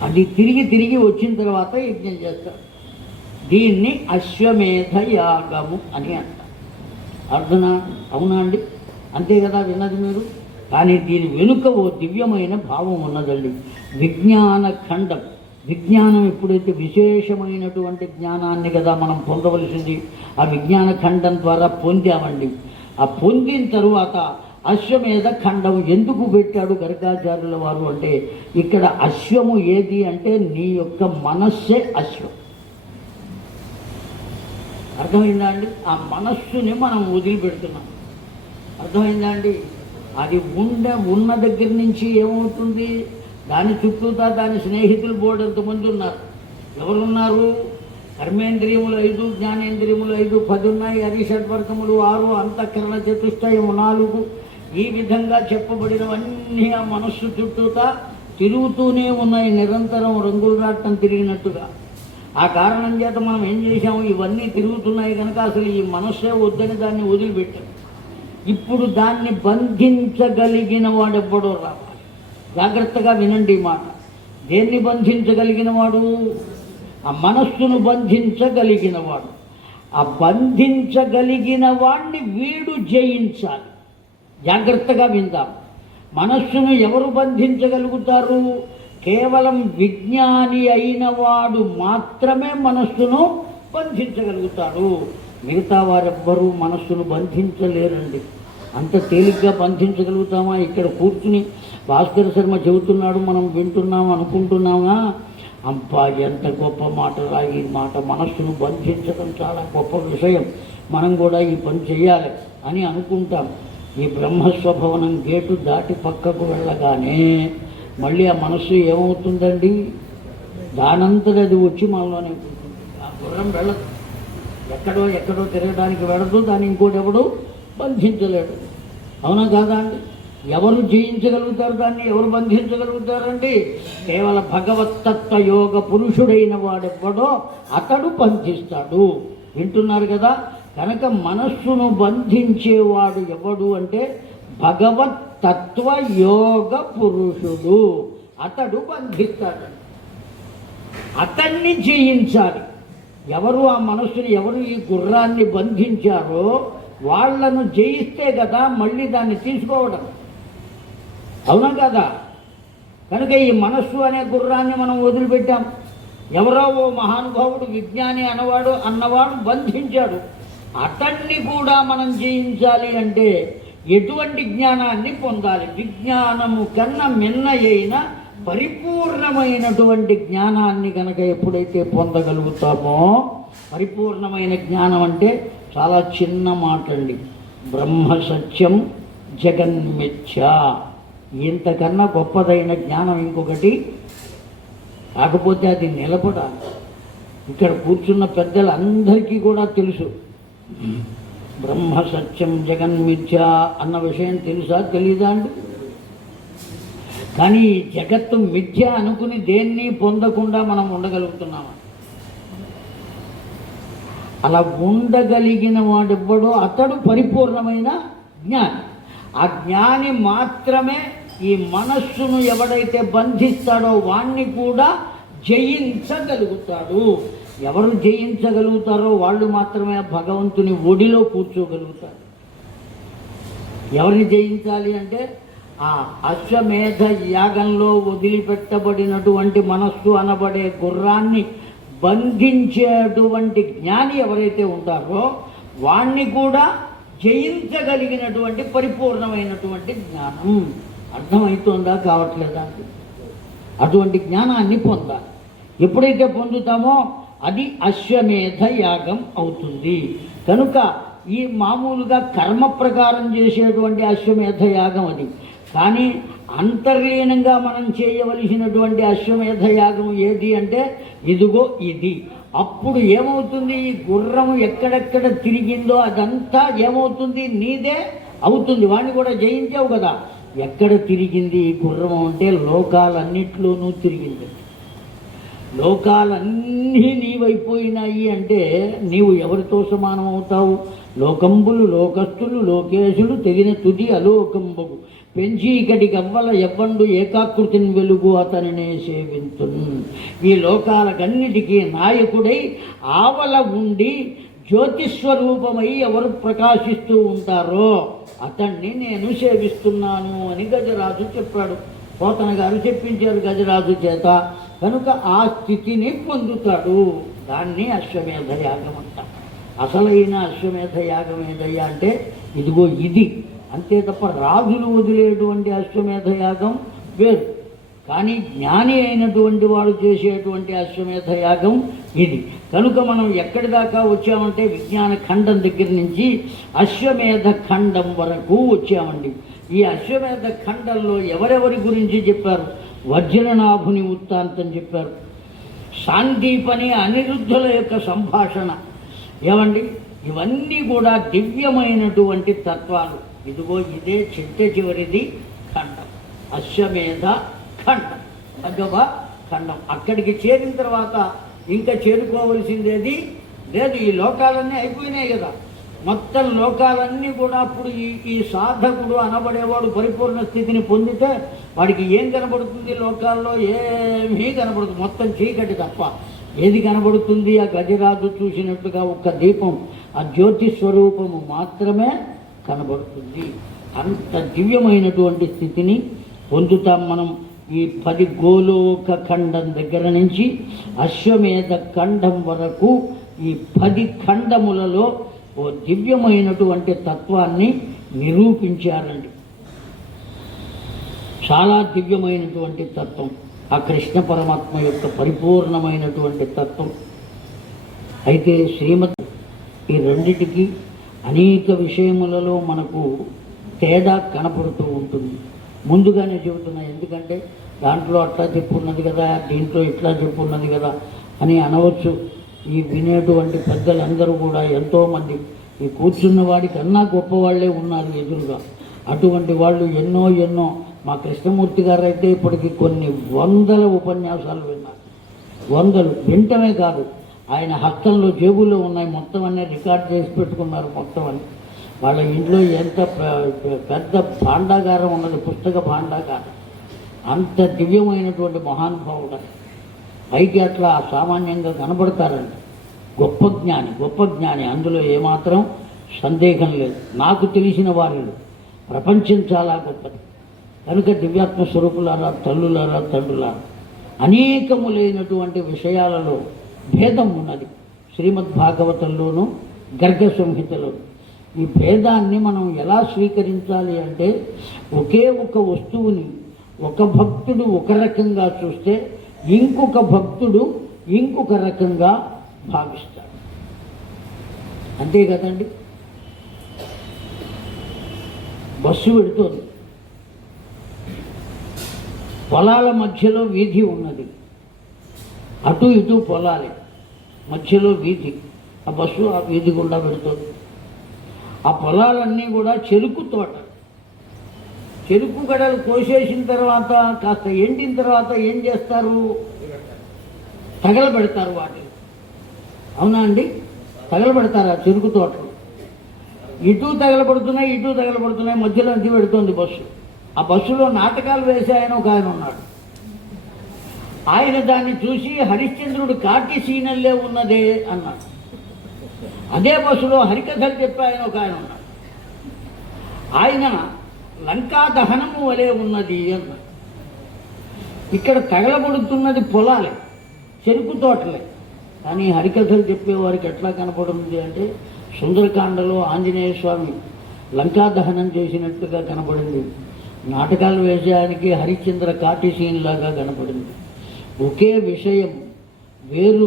అది తిరిగి తిరిగి వచ్చిన తర్వాత యజ్ఞం చేస్తాడు. దీన్ని అశ్వమేధ యాగము అని అంటారు. అర్థనా? అవునా అండి? అంతే కదా విన్నది మీరు. కానీ దీని వెనుక ఓ దివ్యమైన భావం ఉన్నదండి. విజ్ఞాన ఖండం. విజ్ఞానం ఎప్పుడైతే విశేషమైనటువంటి జ్ఞానాన్ని కదా మనం పొందవలసింది, ఆ విజ్ఞాన ఖండం ద్వారా పొందామండి. ఆ పొందిన తరువాత అశ్వమేధ ఖండం ఎందుకు పెట్టాడు గర్గాచార్యుల వారు అంటే, ఇక్కడ అశ్వము ఏది అంటే నీ యొక్క మనస్సే అశ్వం. అర్థమైందా అండి? ఆ మనస్సుని మనం వదిలిపెడుతున్నాం. అర్థమైందా అండి? అది ఉన్న దగ్గర నుంచి ఏమవుతుంది? దాని చుట్టూతా దాని స్నేహితులు బోర్డంతమంది ఉన్నారు. ఎవరున్నారు? కర్మేంద్రియములు 5, జ్ఞానేంద్రియములు 5, 10 ఉన్నాయి. అరిషడ్వర్గములు 6, అంతఃకరణ చతుష్టయము 4. ఈ విధంగా చెప్పబడినవన్నీ ఆ మనస్సు చుట్టూతా తిరుగుతూనే ఉన్నాయి, నిరంతరం రంగులు రాటం తిరిగినట్టుగా. ఆ కారణం చేత మనం ఏం చేసాము, ఇవన్నీ తిరుగుతున్నాయి కనుక అసలు ఈ మనస్సే వద్దని దాన్ని వదిలిపెట్టాం. ఇప్పుడు దాన్ని బంధించగలిగిన వాడెవ్వడో రావాలి. జాగ్రత్తగా వినండి ఈ మాట. దేన్ని బంధించగలిగిన వాడు? ఆ మనస్సును బంధించగలిగిన వాడు. ఆ బంధించగలిగిన వాడిని వీడు జయించాలి. జాగ్రత్తగా విందాం. మనస్సును ఎవరు బంధించగలుగుతారు? కేవలం విజ్ఞాని అయిన వాడు మాత్రమే మనస్సును బంధించగలుగుతాడు. మిగతా వారెవ్వరూ మనస్సును బంధించలేరండి. అంత తేలిగ్గా బంధించగలుగుతామా? ఇక్కడ కూర్చుని భాస్కర్ శర్మ చెబుతున్నాడు, మనం వింటున్నాం అనుకుంటున్నామా? అబ్బా ఎంత గొప్ప మాట రా ఈ మాట. మనస్సును బంధించడం చాలా గొప్ప విషయం, మనం కూడా ఈ పని చేయాలి అని అనుకుంటాం. ఈ బ్రహ్మస్వభవనం గేటు దాటి పక్కకు వెళ్ళగానే మళ్ళీ ఆ మనస్సు ఏమవుతుందండి? దానంతట అది వచ్చి మనలోనే ఉంటుంది. ఆ గుర్రం వెళ్ళదు, ఎక్కడో తిరగడానికి వెళ్ళదు, దాన్ని ఇంకోటి ఎవడు బంధించలేడు. అవునా కాదా అండి? ఎవరు జయించగలుగుతారు దాన్ని? ఎవరు బంధించగలుగుతారండి? కేవల భగవత్తత్వ యోగ పురుషుడైన వాడెవ్వడో అతడు బంధిస్తాడు. వింటున్నారు కదా? కనుక మనస్సును బంధించేవాడు ఎవడు అంటే భగవత్తత్వ యోగ పురుషుడు. అతడు బంధిస్తాడు. అతన్ని జయించాలి. ఎవరు ఆ మనస్సుని, ఎవరు ఈ గుర్రాన్ని బంధించారో వాళ్లను జయిస్తే కదా మళ్ళీ దాన్ని తీసుకోవడం. అవునా కదా? కనుక ఈ మనస్సు అనే గుర్రాన్ని మనం వదిలిపెట్టాం. ఎవరో ఓ మహానుభావుడు విజ్ఞాని అన్నవాడు బంధించాడు. అతన్ని కూడా మనం జయించాలి అంటే ఎటువంటి జ్ఞానాన్ని పొందాలి? విజ్ఞానము కన్నా మిన్న అయిన పరిపూర్ణమైనటువంటి జ్ఞానాన్ని కనుక ఎప్పుడైతే పొందగలుగుతామో, పరిపూర్ణమైన జ్ఞానం అంటే చాలా చిన్న మాట అండి. బ్రహ్మ సత్యం జగన్మిథ్య. ఇంతకన్నా గొప్పదైన జ్ఞానం ఇంకొకటి కాకపోతే అది నిలబడాలి. ఇక్కడ కూర్చున్న పెద్దలందరికీ కూడా తెలుసు బ్రహ్మ సత్యం జగన్మిథ్య అన్న విషయం. తెలుసా తెలీదా అండి? కానీ ఈ జగత్తు మిథ్య అనుకుని దేన్ని పొందకుండా మనం ఉండగలుగుతున్నామా? అలా ఉండగలిగిన వాడెవ్వడో అతడు పరిపూర్ణమైన జ్ఞాని. ఆ జ్ఞాని మాత్రమే ఈ మనస్సును ఎవడైతే బంధిస్తాడో వాణ్ణి కూడా జయించగలుగుతాడు. ఎవరు జయించగలుగుతారో వాళ్ళు మాత్రమే భగవంతుని ఒడిలో కూర్చోగలుగుతారు. ఎవరిని జయించాలి అంటే ఆ అశ్వమేధ యాగంలో వదిలిపెట్టబడినటువంటి మనస్సు అనబడే గుర్రాన్ని బంధించేటువంటి జ్ఞాని ఎవరైతే ఉంటారో వాణ్ణి కూడా జయించగలిగినటువంటి పరిపూర్ణమైనటువంటి జ్ఞానం. అర్థమవుతుందా? కావట్లేదా? అటువంటి జ్ఞానాన్ని పొందాలి. ఎప్పుడైతే పొందుతామో అది అశ్వమేధ యాగం అవుతుంది. కనుక ఈ మామూలుగా కర్మ ప్రకారం చేసేటువంటి అశ్వమేధ యాగం అది. కానీ అంతర్లీనంగా మనం చేయవలసినటువంటి అశ్వమేధ యాగం ఏది అంటే ఇదిగో ఇది. అప్పుడు ఏమవుతుంది? ఈ గుర్రం ఎక్కడెక్కడ తిరిగిందో అదంతా ఏమవుతుంది? నీదే అవుతుంది. వాడిని కూడా జయించావు కదా. ఎక్కడ తిరిగింది ఈ గుర్రం అంటే లోకాలన్నిట్లోనూ తిరిగింది. లోకాలన్నీ నీవైపోయినాయి అంటే నీవు ఎవరితో సమానం అవుతావు? లోకంబులు లోకస్తులు లోకేశులు తెగిన తుది అలోకంబగు పెంచీకటి గవ్వల ఎవ్వండు ఏకాకృతిని వెలుగు అతనినే సేవింతున్. ఈ లోకాలకన్నిటికీ నాయకుడై ఆవల ఉండి జ్యోతిస్వరూపమై ఎవరు ప్రకాశిస్తూ ఉంటారో అతన్ని నేను సేవిస్తున్నాను అని గజరాజు చెప్పాడు. పోతన గారు చెప్పించారు గజరాజు చేత. కనుక ఆ స్థితిని పొందుతాడు. దాన్ని అశ్వమేధ యాగం అంట. అసలైన అశ్వమేధ యాగం ఏదయ్యా అంటే ఇదిగో ఇది. అంతే తప్ప రాజులు వదిలేటువంటి అశ్వమేధ యాగం వేరు. కానీ జ్ఞాని అయినటువంటి వాడు చేసేటువంటి అశ్వమేధ యాగం ఇది. కనుక మనం ఎక్కడి దాకా వచ్చామంటే విజ్ఞాన ఖండం దగ్గర నుంచి అశ్వమేధ ఖండం వరకు వచ్చామండి. ఈ అశ్వమేధ ఖండంలో ఎవరెవరి గురించి చెప్పారు? వజ్రనాభుని వృత్తాంతం చెప్పారు. సాందీపని అనిరుద్ధుల యొక్క సంభాషణ. ఏమండి, ఇవన్నీ కూడా దివ్యమైనటువంటి తత్వాలు. ఇదిగో ఇదే చిట్ట చివరిది ఖండం, అశ్వమేధ ఖండం. అగవ ఖండం. అక్కడికి చేరిన తర్వాత ఇంకా చేరుకోవలసిందేది లేదు. ఈ లోకాలన్నీ అయిపోయినాయి కదా, మొత్తం లోకాలన్నీ కూడా అప్పుడు ఈ సాధకుడు అనబడేవాడు పరిపూర్ణ స్థితిని పొందితే వాడికి ఏం కనబడుతుంది? లోకాల్లో ఏమీ కనబడుతుంది, మొత్తం చీకటి తప్ప ఏది కనబడుతుంది? ఆ గజరాజు చూసినట్టుగా ఒక్క దీపం, ఆ జ్యోతి స్వరూపము మాత్రమే కనబడుతుంది. అంత దివ్యమైనటువంటి స్థితిని పొందుతాం మనం. ఈ 10 గోలోక ఖండం దగ్గర నుంచి అశ్వమేధ ఖండం వరకు ఈ 10 ఖండములలో ఓ దివ్యమైనటువంటి తత్వాన్ని నిరూపించారండి. చాలా దివ్యమైనటువంటి తత్వం ఆ కృష్ణ పరమాత్మ యొక్క పరిపూర్ణమైనటువంటి తత్వం. అయితే శ్రీమద్ ఈ రెండిటికి అనేక విషయములలో మనకు తేడా కనపడుతూ ఉంటుంది. ముందుగానే చెబుతున్నా, ఎందుకంటే దాంట్లో అట్లా చెప్పున్నది కదా, దీంట్లో ఇట్లా చెప్పున్నది కదా అని అనవచ్చు. ఈ వినేటువంటి పెద్దలందరూ కూడా ఎంతోమంది ఈ కూర్చున్న వాడికి అన్నా గొప్పవాళ్లే ఉన్నారు ఎదురుగా. అటువంటి వాళ్ళు ఎన్నో మా కృష్ణమూర్తి గారు అయితే ఇప్పటికి కొన్ని 100 ఉపన్యాసాలు విన్నారు. 100 వింటమే కాదు, ఆయన హస్తంలో జేబులో ఉన్నాయి, మొత్తం అన్నీ రికార్డ్ చేసి పెట్టుకున్నారు మొత్తం అని. వాళ్ళ ఇంట్లో ఎంత పెద్ద భాండాగారం ఉన్నది, పుస్తక భాండాగారం. అంత దివ్యమైనటువంటి మహానుభావుడు. పైకి అట్లా సామాన్యంగా కనబడతారండి. గొప్ప జ్ఞాని, అందులో ఏమాత్రం సందేహం లేదు. నాకు తెలిసిన వారిలో ప్రపంచం చాలా గొప్పది కనుక దివ్యాత్మ స్వరూపులారా, తల్లులారా, తండ్రులారా, అనేకములైనటువంటి విషయాలలో భేదం ఉన్నది శ్రీమద్భాగవతంలోనూ గర్గ సంహితలోను. ఈ భేదాన్ని మనం ఎలా స్వీకరించాలి అంటే, ఒకే ఒక వస్తువుని ఒక భక్తుడు ఒక రకంగా చూస్తే ఇంకొక భక్తుడు ఇంకొక రకంగా భావిస్తాడు. అంతే కదండి. బస్సు పెడుతోంది, పొలాల మధ్యలో వీధి ఉన్నది, అటు ఇటు పొలాలే, మధ్యలో వీధి. ఆ బస్సు ఆ వీధి గుండా పెడుతుంది. ఆ పొలాలన్నీ కూడా చెరుకు తోట. చెరుకు గడలు కోసేసిన తర్వాత కాస్త ఎండిన తర్వాత ఏం చేస్తారు? తగలబెడతారు వాటిని. అవునా అండి? తగలబెడతారు ఆ చెరుకు తోటలు. ఇటు తగలబడుతున్నాయి, మధ్యలో అంతి పెడుతోంది బస్సు. ఆ బస్సులో నాటకాలు వేసే ఒక ఆయన ఉన్నాడు. ఆయన దాన్ని చూసి హరిశ్చంద్రుడు కాటి సీనల్లే ఉన్నదే అన్నాడు. అదే బస్సులో హరికథలు చెప్పే ఒక ఆయన ఉన్నాడు. ఆయన లంకా దహనము వలె ఉన్నది అన్నాడు. ఇక్కడ తగలబడుతున్నది పొలాలే, చెరుకు తోటలే. కానీ హరికథలు చెప్పేవారికి ఎట్లా కనపడుతుంది అంటే, సుందరకాండలో ఆంజనేయ స్వామి లంకా దహనం చేసినట్టుగా కనపడింది. నాటకాలు వేసేయానికి హరిశ్చంద్ర కాటి సీన్లాగా కనపడింది. ఒకే విషయం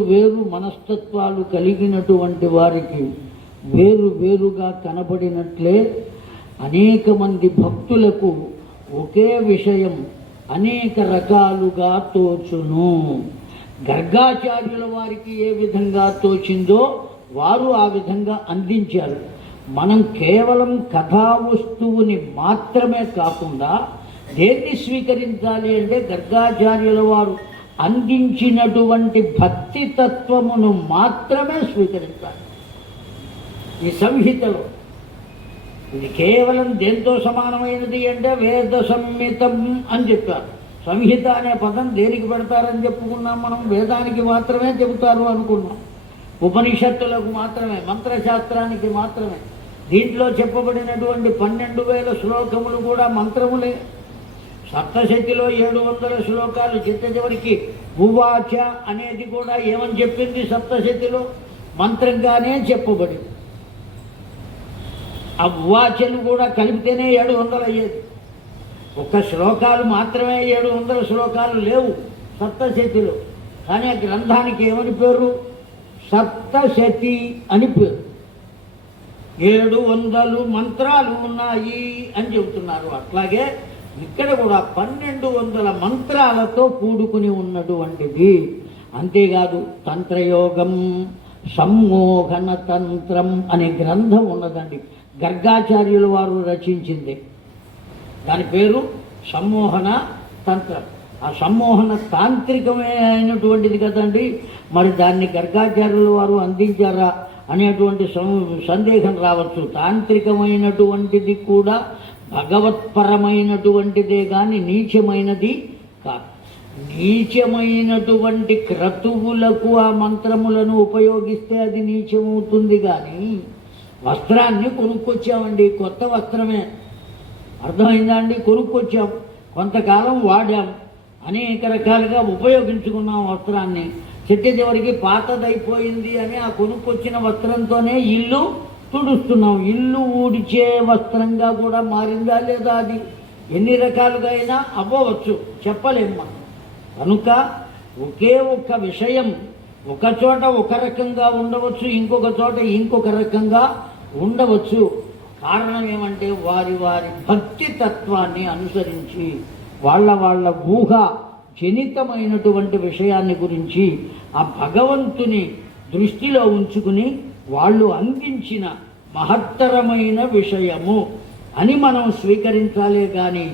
వేరు మనస్తత్వాలు కలిగినటువంటి వారికి వేరుగా కనబడినట్లే అనేక మంది భక్తులకు ఒకే విషయం అనేక రకాలుగా తోచును. గర్గాచార్యుల వారికి ఏ విధంగా తోచిందో వారు ఆ విధంగా అందించారు. మనం కేవలం కథా వస్తువుని మాత్రమే కాకుండా దేన్ని స్వీకరించాలి అంటే, గర్గాచార్యుల వారు అందించినటువంటి భక్తి తత్వమును మాత్రమే స్వీకరించాలి. ఈ సంహితలో ఇది కేవలం దేంతో సమానమైనది అంటే వేద సంహితం అని చెప్పారు. సంహిత అనే పదం దేనికి పెడతారని చెప్పుకున్నాం మనం? వేదానికి మాత్రమే చెబుతారు అనుకున్నాం, ఉపనిషత్తులకు మాత్రమే, మంత్రశాస్త్రానికి మాత్రమే. దీంట్లో చెప్పబడినటువంటి 12,000 శ్లోకములు కూడా మంత్రములే. సప్తశతిలో 700 శ్లోకాలు. చివరికి ఉవాచ అనేది కూడా ఏమని చెప్పింది? సప్తశతిలో మంత్రంగానే చెప్పబడింది. ఆ ఉవాచను కూడా కలిపితేనే 700 అయ్యేది. ఒక్క శ్లోకాలు మాత్రమే 700 శ్లోకాలు లేవు సప్తశతిలో. కానీ ఆ గ్రంథానికి ఏమని పేరు? సప్తశతి అని పేరు. 700 మంత్రాలు ఉన్నాయి అని చెబుతున్నారు. అట్లాగే ఇక్కడ కూడా 1200 మంత్రాలతో కూడుకుని ఉన్నటువంటిది. అంతేకాదు, తంత్రయోగం సమ్మోహన తంత్రం అనే గ్రంథం ఉన్నదండి, గర్గాచార్యుల వారు రచించింది. దాని పేరు సమ్మోహన తంత్రం. ఆ సమ్మోహన తాంత్రికమే అయినటువంటిది కదండి. మరి దాన్ని గర్గాచార్యుల వారు అందించారా అనేటువంటి సందేహం రావచ్చు. తాంత్రికమైనటువంటిది కూడా భగవత్పరమైనటువంటిదే కానీ నీచమైనది కాదు. నీచమైనటువంటి క్రతువులకు ఆ మంత్రములను ఉపయోగిస్తే అది నీచమవుతుంది. కానీ వస్త్రాన్ని కొనుక్కొచ్చామండి, కొత్త వస్త్రమే, అర్థమైందా అండి? కొనుక్కొచ్చాం, కొంతకాలం వాడాం, అనేక రకాలుగా ఉపయోగించుకున్నాం వస్త్రాన్ని. చివరికి పాతదైపోయింది అని ఆ కొనుక్కొచ్చిన వస్త్రంతోనే ఇల్లు తుడుస్తున్నాం. ఇల్లు ఊడిచే వస్త్రంగా కూడా మారిందా లేదా? అది ఎన్ని రకాలుగా అయినా అవ్వవచ్చు, చెప్పలేము మనం. కనుక ఒకే ఒక్క విషయం ఒక చోట ఒక రకంగా ఉండవచ్చు, ఇంకొక చోట ఇంకొక రకంగా ఉండవచ్చు. కారణం ఏమంటే వారి వారి భక్తి తత్వాన్ని అనుసరించి వాళ్ళ ఊహ జనితమైనటువంటి విషయాన్ని గురించి ఆ భగవంతుని దృష్టిలో ఉంచుకుని వాళ్ళు అందించిన మహత్తరమైన విషయము అని మనం స్వీకరించాలే కానీ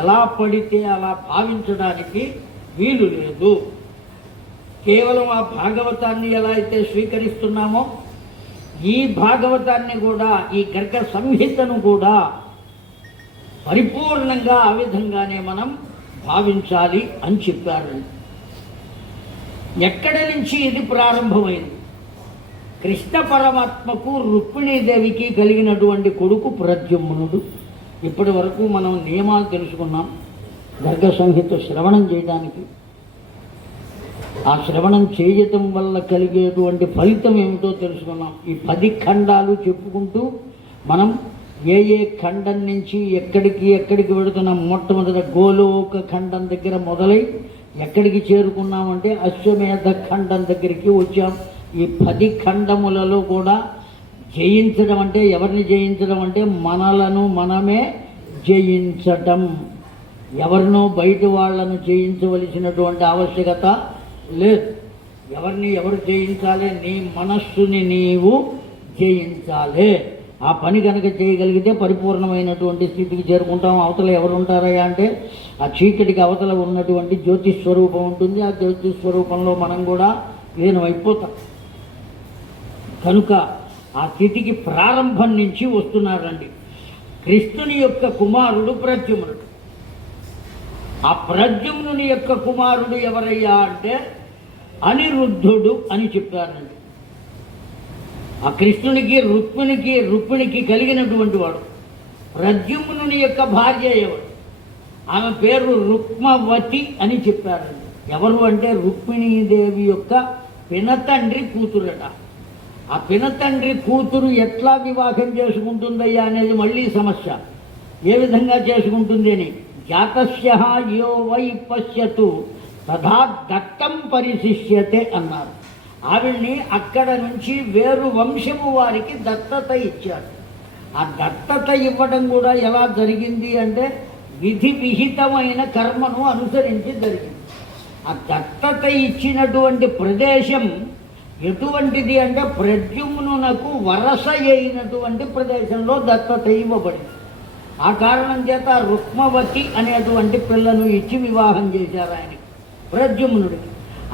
ఎలా పడితే అలా భావించడానికి వీలు లేదు. కేవలం ఆ భాగవతాన్ని ఎలా అయితే స్వీకరిస్తున్నామో ఈ భాగవతాన్ని కూడా, ఈ గర్గ సంహితను కూడా పరిపూర్ణంగా ఆ విధంగానే మనం భావించాలి అని చెప్పారు. ఎక్కడి నుంచి ఇది ప్రారంభమైంది? కృష్ణ పరమాత్మకు రుక్మిణీదేవికి కలిగినటువంటి కొడుకు ప్రద్యుమ్నుడు. ఇప్పటి వరకు మనం నియమాలు తెలుసుకున్నాం గర్గ సంహిత శ్రవణం చేయడానికి. ఆ శ్రవణం చేయటం వల్ల కలిగేటువంటి ఫలితం ఏమిటో తెలుసుకున్నాం. ఈ 10 ఖండాలు చెప్పుకుంటూ మనం ఏ ఏ ఖండం నుంచి ఎక్కడికి వెళుతున్నాం. మొట్టమొదట గోలోక ఖండం దగ్గర మొదలై ఎక్కడికి చేరుకున్నామంటే అశ్వమేధ ఖండం దగ్గరికి వచ్చాం. ఈ 10 ఖండములలో కూడా జయించడం అంటే ఎవరిని జయించడం అంటే మనలను మనమే జయించటం. ఎవరినో బయట వాళ్ళను జయించవలసినటువంటి ఆవశ్యకత లేదు. ఎవరిని ఎవరు జయించాలి? నీ మనస్సుని నీవు జయించాలి. ఆ పని కనుక చేయగలిగితే పరిపూర్ణమైనటువంటి స్థితికి చేరుకుంటాం. అవతల ఎవరు ఉంటారయ్యా అంటే ఆ చీకటికి అవతల ఉన్నటువంటి జ్యోతిస్వరూపం ఉంటుంది. ఆ జ్యోతిస్వరూపంలో మనం కూడా లీనమైపోతాం. కనుక ఆ స్థితికి ప్రారంభం నుంచి వస్తున్నారండి. కృష్ణుని యొక్క కుమారుడు ప్రద్యుమ్నుడు. ఆ ప్రద్యుమ్నుని యొక్క కుమారుడు ఎవరయ్యా అంటే అనిరుద్ధుడు అని చెప్పారండి. ఆ కృష్ణునికి రుక్మిణికి కలిగినటువంటి వాడు. ప్రద్యుమ్నుని యొక్క భార్య ఎవరు? ఆమె పేరు రుక్మవతి అని చెప్పారండి. ఎవరు అంటే రుక్మిణీదేవి యొక్క పినతండ్రి కూతురట. ఆ పినతండ్రి కూతురు ఎట్లా వివాహం చేసుకుంటుందయ్యా అనేది మళ్ళీ సమస్య. ఏ విధంగా చేసుకుంటుంది అని. జాతస్య యో వై పశ్యతు తథా దత్తం పరిశిష్యతే అన్నారు. ఆవిడ్ని అక్కడ నుంచి వేరు వంశము వారికి దత్తత ఇచ్చాడు. ఆ దత్తత ఇవ్వడం కూడా ఎలా జరిగింది అంటే విధి విహితమైన కర్మను అనుసరించి జరిగింది. ఆ దత్తత ఇచ్చినటువంటి ప్రదేశం ఎటువంటిది అంటే ప్రద్యుమ్నునకు వరస అయినటువంటి ప్రదేశంలో దత్తత ఇవ్వబడింది. ఆ కారణం చేత రుక్మవతి అనేటువంటి పిల్లను ఇచ్చి వివాహం చేశారు ఆయనకి, ప్రద్యుమ్నుడికి.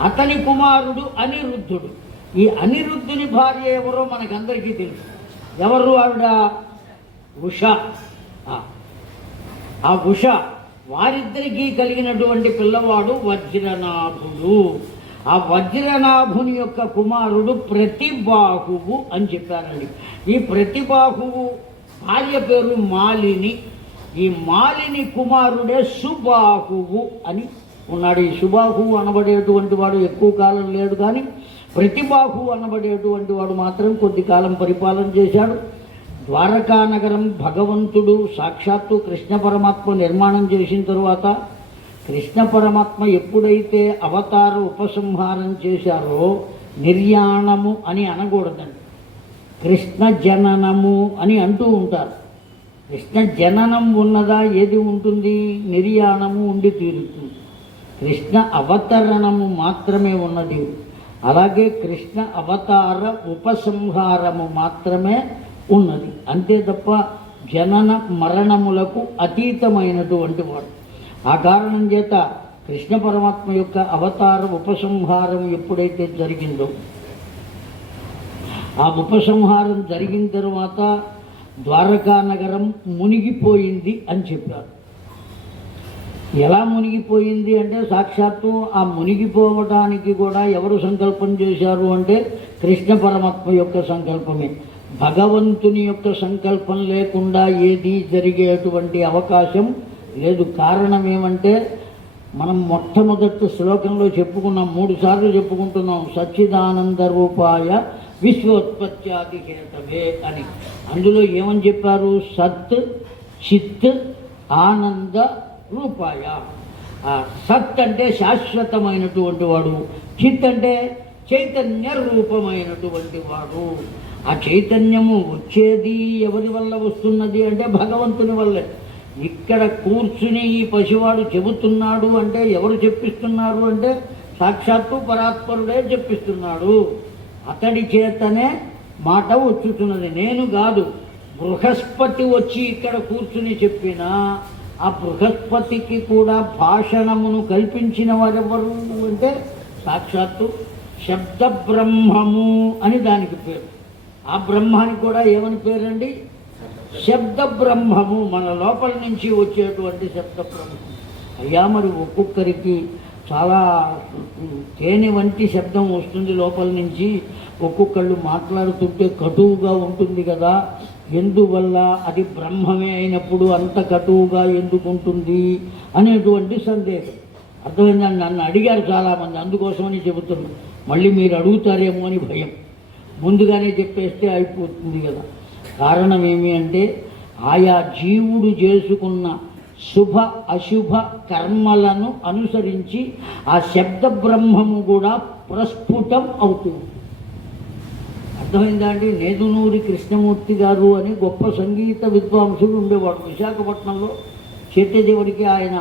అతని కుమారుడు అనిరుద్ధుడు. ఈ అనిరుద్ధుని భార్య ఎవరో మనకందరికీ తెలుసు. ఎవరు ఆవిడ? ఉష. ఆ ఉష వారిద్దరికీ కలిగినటువంటి పిల్లవాడు వజ్రనాభుడు. ఆ వజ్రనాభుని యొక్క కుమారుడు ప్రతిబాహువు అని చెప్పారండి. ఈ ప్రతిబాహువు భార్య పేరు మాలిని. ఈ మాలిని కుమారుడే సుబాహువు అని ఉన్నాడు. ఈ సుబాహువు అనబడేటువంటి వాడు ఎక్కువ కాలం లేడు, కానీ ప్రతిబాహువు అనబడేటువంటి వాడు మాత్రం కొద్ది కాలం పరిపాలన చేశాడు. ద్వారకా నగరం భగవంతుడు సాక్షాత్తు కృష్ణ పరమాత్మ నిర్మాణం చేసిన తరువాత కృష్ణ పరమాత్మ ఎప్పుడైతే అవతార ఉపసంహారం చేశారో నిర్యాణము అని అనకూడదండి, కృష్ణ జననము అని అంటూ ఉంటారు. కృష్ణ జననం ఉన్నదా? ఏది ఉంటుంది? నిర్యాణము ఉండి తీరుతుంది. కృష్ణ అవతరణము మాత్రమే ఉన్నది. అలాగే కృష్ణ అవతార ఉపసంహారము మాత్రమే ఉన్నది. అంతే తప్ప జనన మరణములకు అతీతమైనటువంటి వాడు. ఆ కారణం చేత కృష్ణ పరమాత్మ యొక్క అవతార ఉపసంహారం ఎప్పుడైతే జరిగిందో, ఆ ఉపసంహారం జరిగిన తర్వాత ద్వారకా నగరం మునిగిపోయింది అని చెప్పారు. ఎలా మునిగిపోయింది అంటే సాక్షాత్తు ఆ మునిగిపోవటానికి కూడా ఎవరు సంకల్పం చేశారు అంటే కృష్ణ పరమాత్మ యొక్క సంకల్పమే. భగవంతుని యొక్క సంకల్పం లేకుండా ఏది జరిగేటువంటి అవకాశం లేదు. కారణం ఏమంటే మనం మొట్టమొదటి శ్లోకంలో చెప్పుకున్నాం, 3 సార్లు చెప్పుకుంటున్నాం, సచ్చిదానంద రూపాయ విశ్వోత్పత్యాది హేతవే అని. అందులో ఏమని చెప్పారు? సత్ చిత్ ఆనంద రూపాయ. ఆ సత్ అంటే శాశ్వతమైనటువంటి వాడు, చిత్ అంటే చైతన్య రూపమైనటువంటి వాడు. ఆ చైతన్యము వచ్చేది ఎవరి వల్ల వస్తున్నది అంటే భగవంతుని వల్లే. ఇక్కడ కూర్చుని ఈ పసివాడు చెబుతున్నాడు అంటే ఎవరు చెప్పిస్తున్నారు అంటే సాక్షాత్తు పరాత్పరుడే చెప్పిస్తున్నాడు. అతడి చేతనే మాట వచ్చుతున్నది, నేను కాదు. బృహస్పతి వచ్చి ఇక్కడ కూర్చుని చెప్పినా ఆ బృహస్పతికి కూడా భాషణమును కల్పించిన వారెవరు అంటే సాక్షాత్తు శబ్ద బ్రహ్మము అని దానికి పేరు. ఆ బ్రహ్మానికి కూడా ఏమని పేరండి? శబ్ద బ్రహ్మము. మన లోపల నుంచి వచ్చేటువంటి శబ్ద బ్రహ్మం. అయ్యా మరి ఒక్కొక్కరికి చాలా తేనె వంటి శబ్దం వస్తుంది లోపల నుంచి, ఒక్కొక్కళ్ళు మాట్లాడుతుంటే కటువుగా ఉంటుంది కదా, ఎందువల్ల? అది బ్రహ్మమే అయినప్పుడు అంత కటువుగా ఎందుకు ఉంటుంది అనేటువంటి సందేహం. అర్థమైందని నన్ను అడిగారు చాలామంది, అందుకోసమని చెబుతున్నాను. మళ్ళీ మీరు అడుగుతారేమో అని భయం. ముందుగానే చెప్పేస్తే అయిపోతుంది కదా. కారణం ఏమి అంటే ఆయా జీవుడు చేసుకున్న శుభ అశుభ కర్మలను అనుసరించి ఆ శబ్ద బ్రహ్మము కూడా ప్రస్ఫుటం అవుతుంది. అర్థమైందా అండి? నేదునూరి కృష్ణమూర్తి గారు అని గొప్ప సంగీత విద్వాంసుడు ఉండేవాడు. విశాఖపట్నంలో చెట్టదేవుడికి ఆయన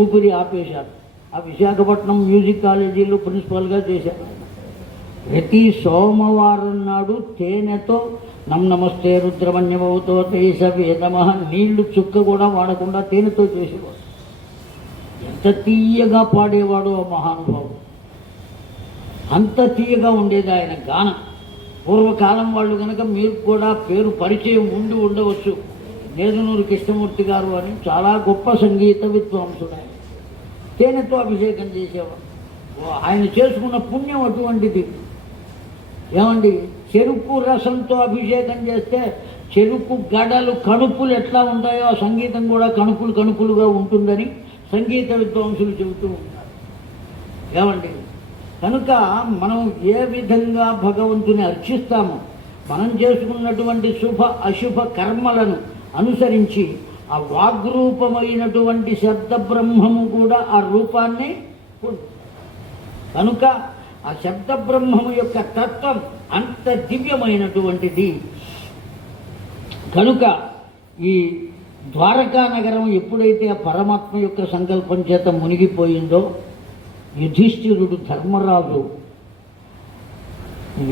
ఊపిరి ఆపేశారు. ఆ విశాఖపట్నం మ్యూజిక్ కాలేజీలో ప్రిన్సిపాల్గా చేశారు. ప్రతి సోమవారం నాడు తేనెతో నమస్తే రుద్రమన్యమవుతో తేజ వేదమహ నీళ్లు చుక్క కూడా వాడకుండా తేనెతో చేసేవాడు. ఎంత తీయగా పాడేవాడు ఆ మహానుభావుడు. అంత తీయగా ఉండేది ఆయన గానం. పూర్వకాలం వాళ్ళు కనుక మీరు కూడా పేరు పరిచయం ఉండి ఉండవచ్చు. నేదునూరి కృష్ణమూర్తి గారు అని చాలా గొప్ప సంగీత విద్వాంసుడు. ఆయన తేనెతో అభిషేకం చేసేవాడు. ఆయన చేసుకున్న పుణ్యం అటువంటిది. ఏమండి, చెరుకు రసంతో అభిషేకం చేస్తే చెరుకు గడలు కణుపులు ఎట్లా ఉంటాయో ఆ సంగీతం కూడా కణుపులు కణుపులుగా ఉంటుందని సంగీత విద్వాంసులు చెబుతూ ఉంటారు. ఏమండి, కనుక మనం ఏ విధంగా భగవంతుని అర్చిస్తామో, మనం చేసుకున్నటువంటి శుభ అశుభ కర్మలను అనుసరించి ఆ వాగ్రూపమైనటువంటి శబ్ద బ్రహ్మము కూడా ఆ రూపాన్ని కనుక ఆ శబ్ద బ్రహ్మము యొక్క తత్వం అంత దివ్యమైనటువంటిది. కనుక ఈ ద్వారకా నగరం ఎప్పుడైతే ఆ పరమాత్మ యొక్క సంకల్పం చేత మునిగిపోయిందో, యుధిష్ఠిరుడు ధర్మరాజు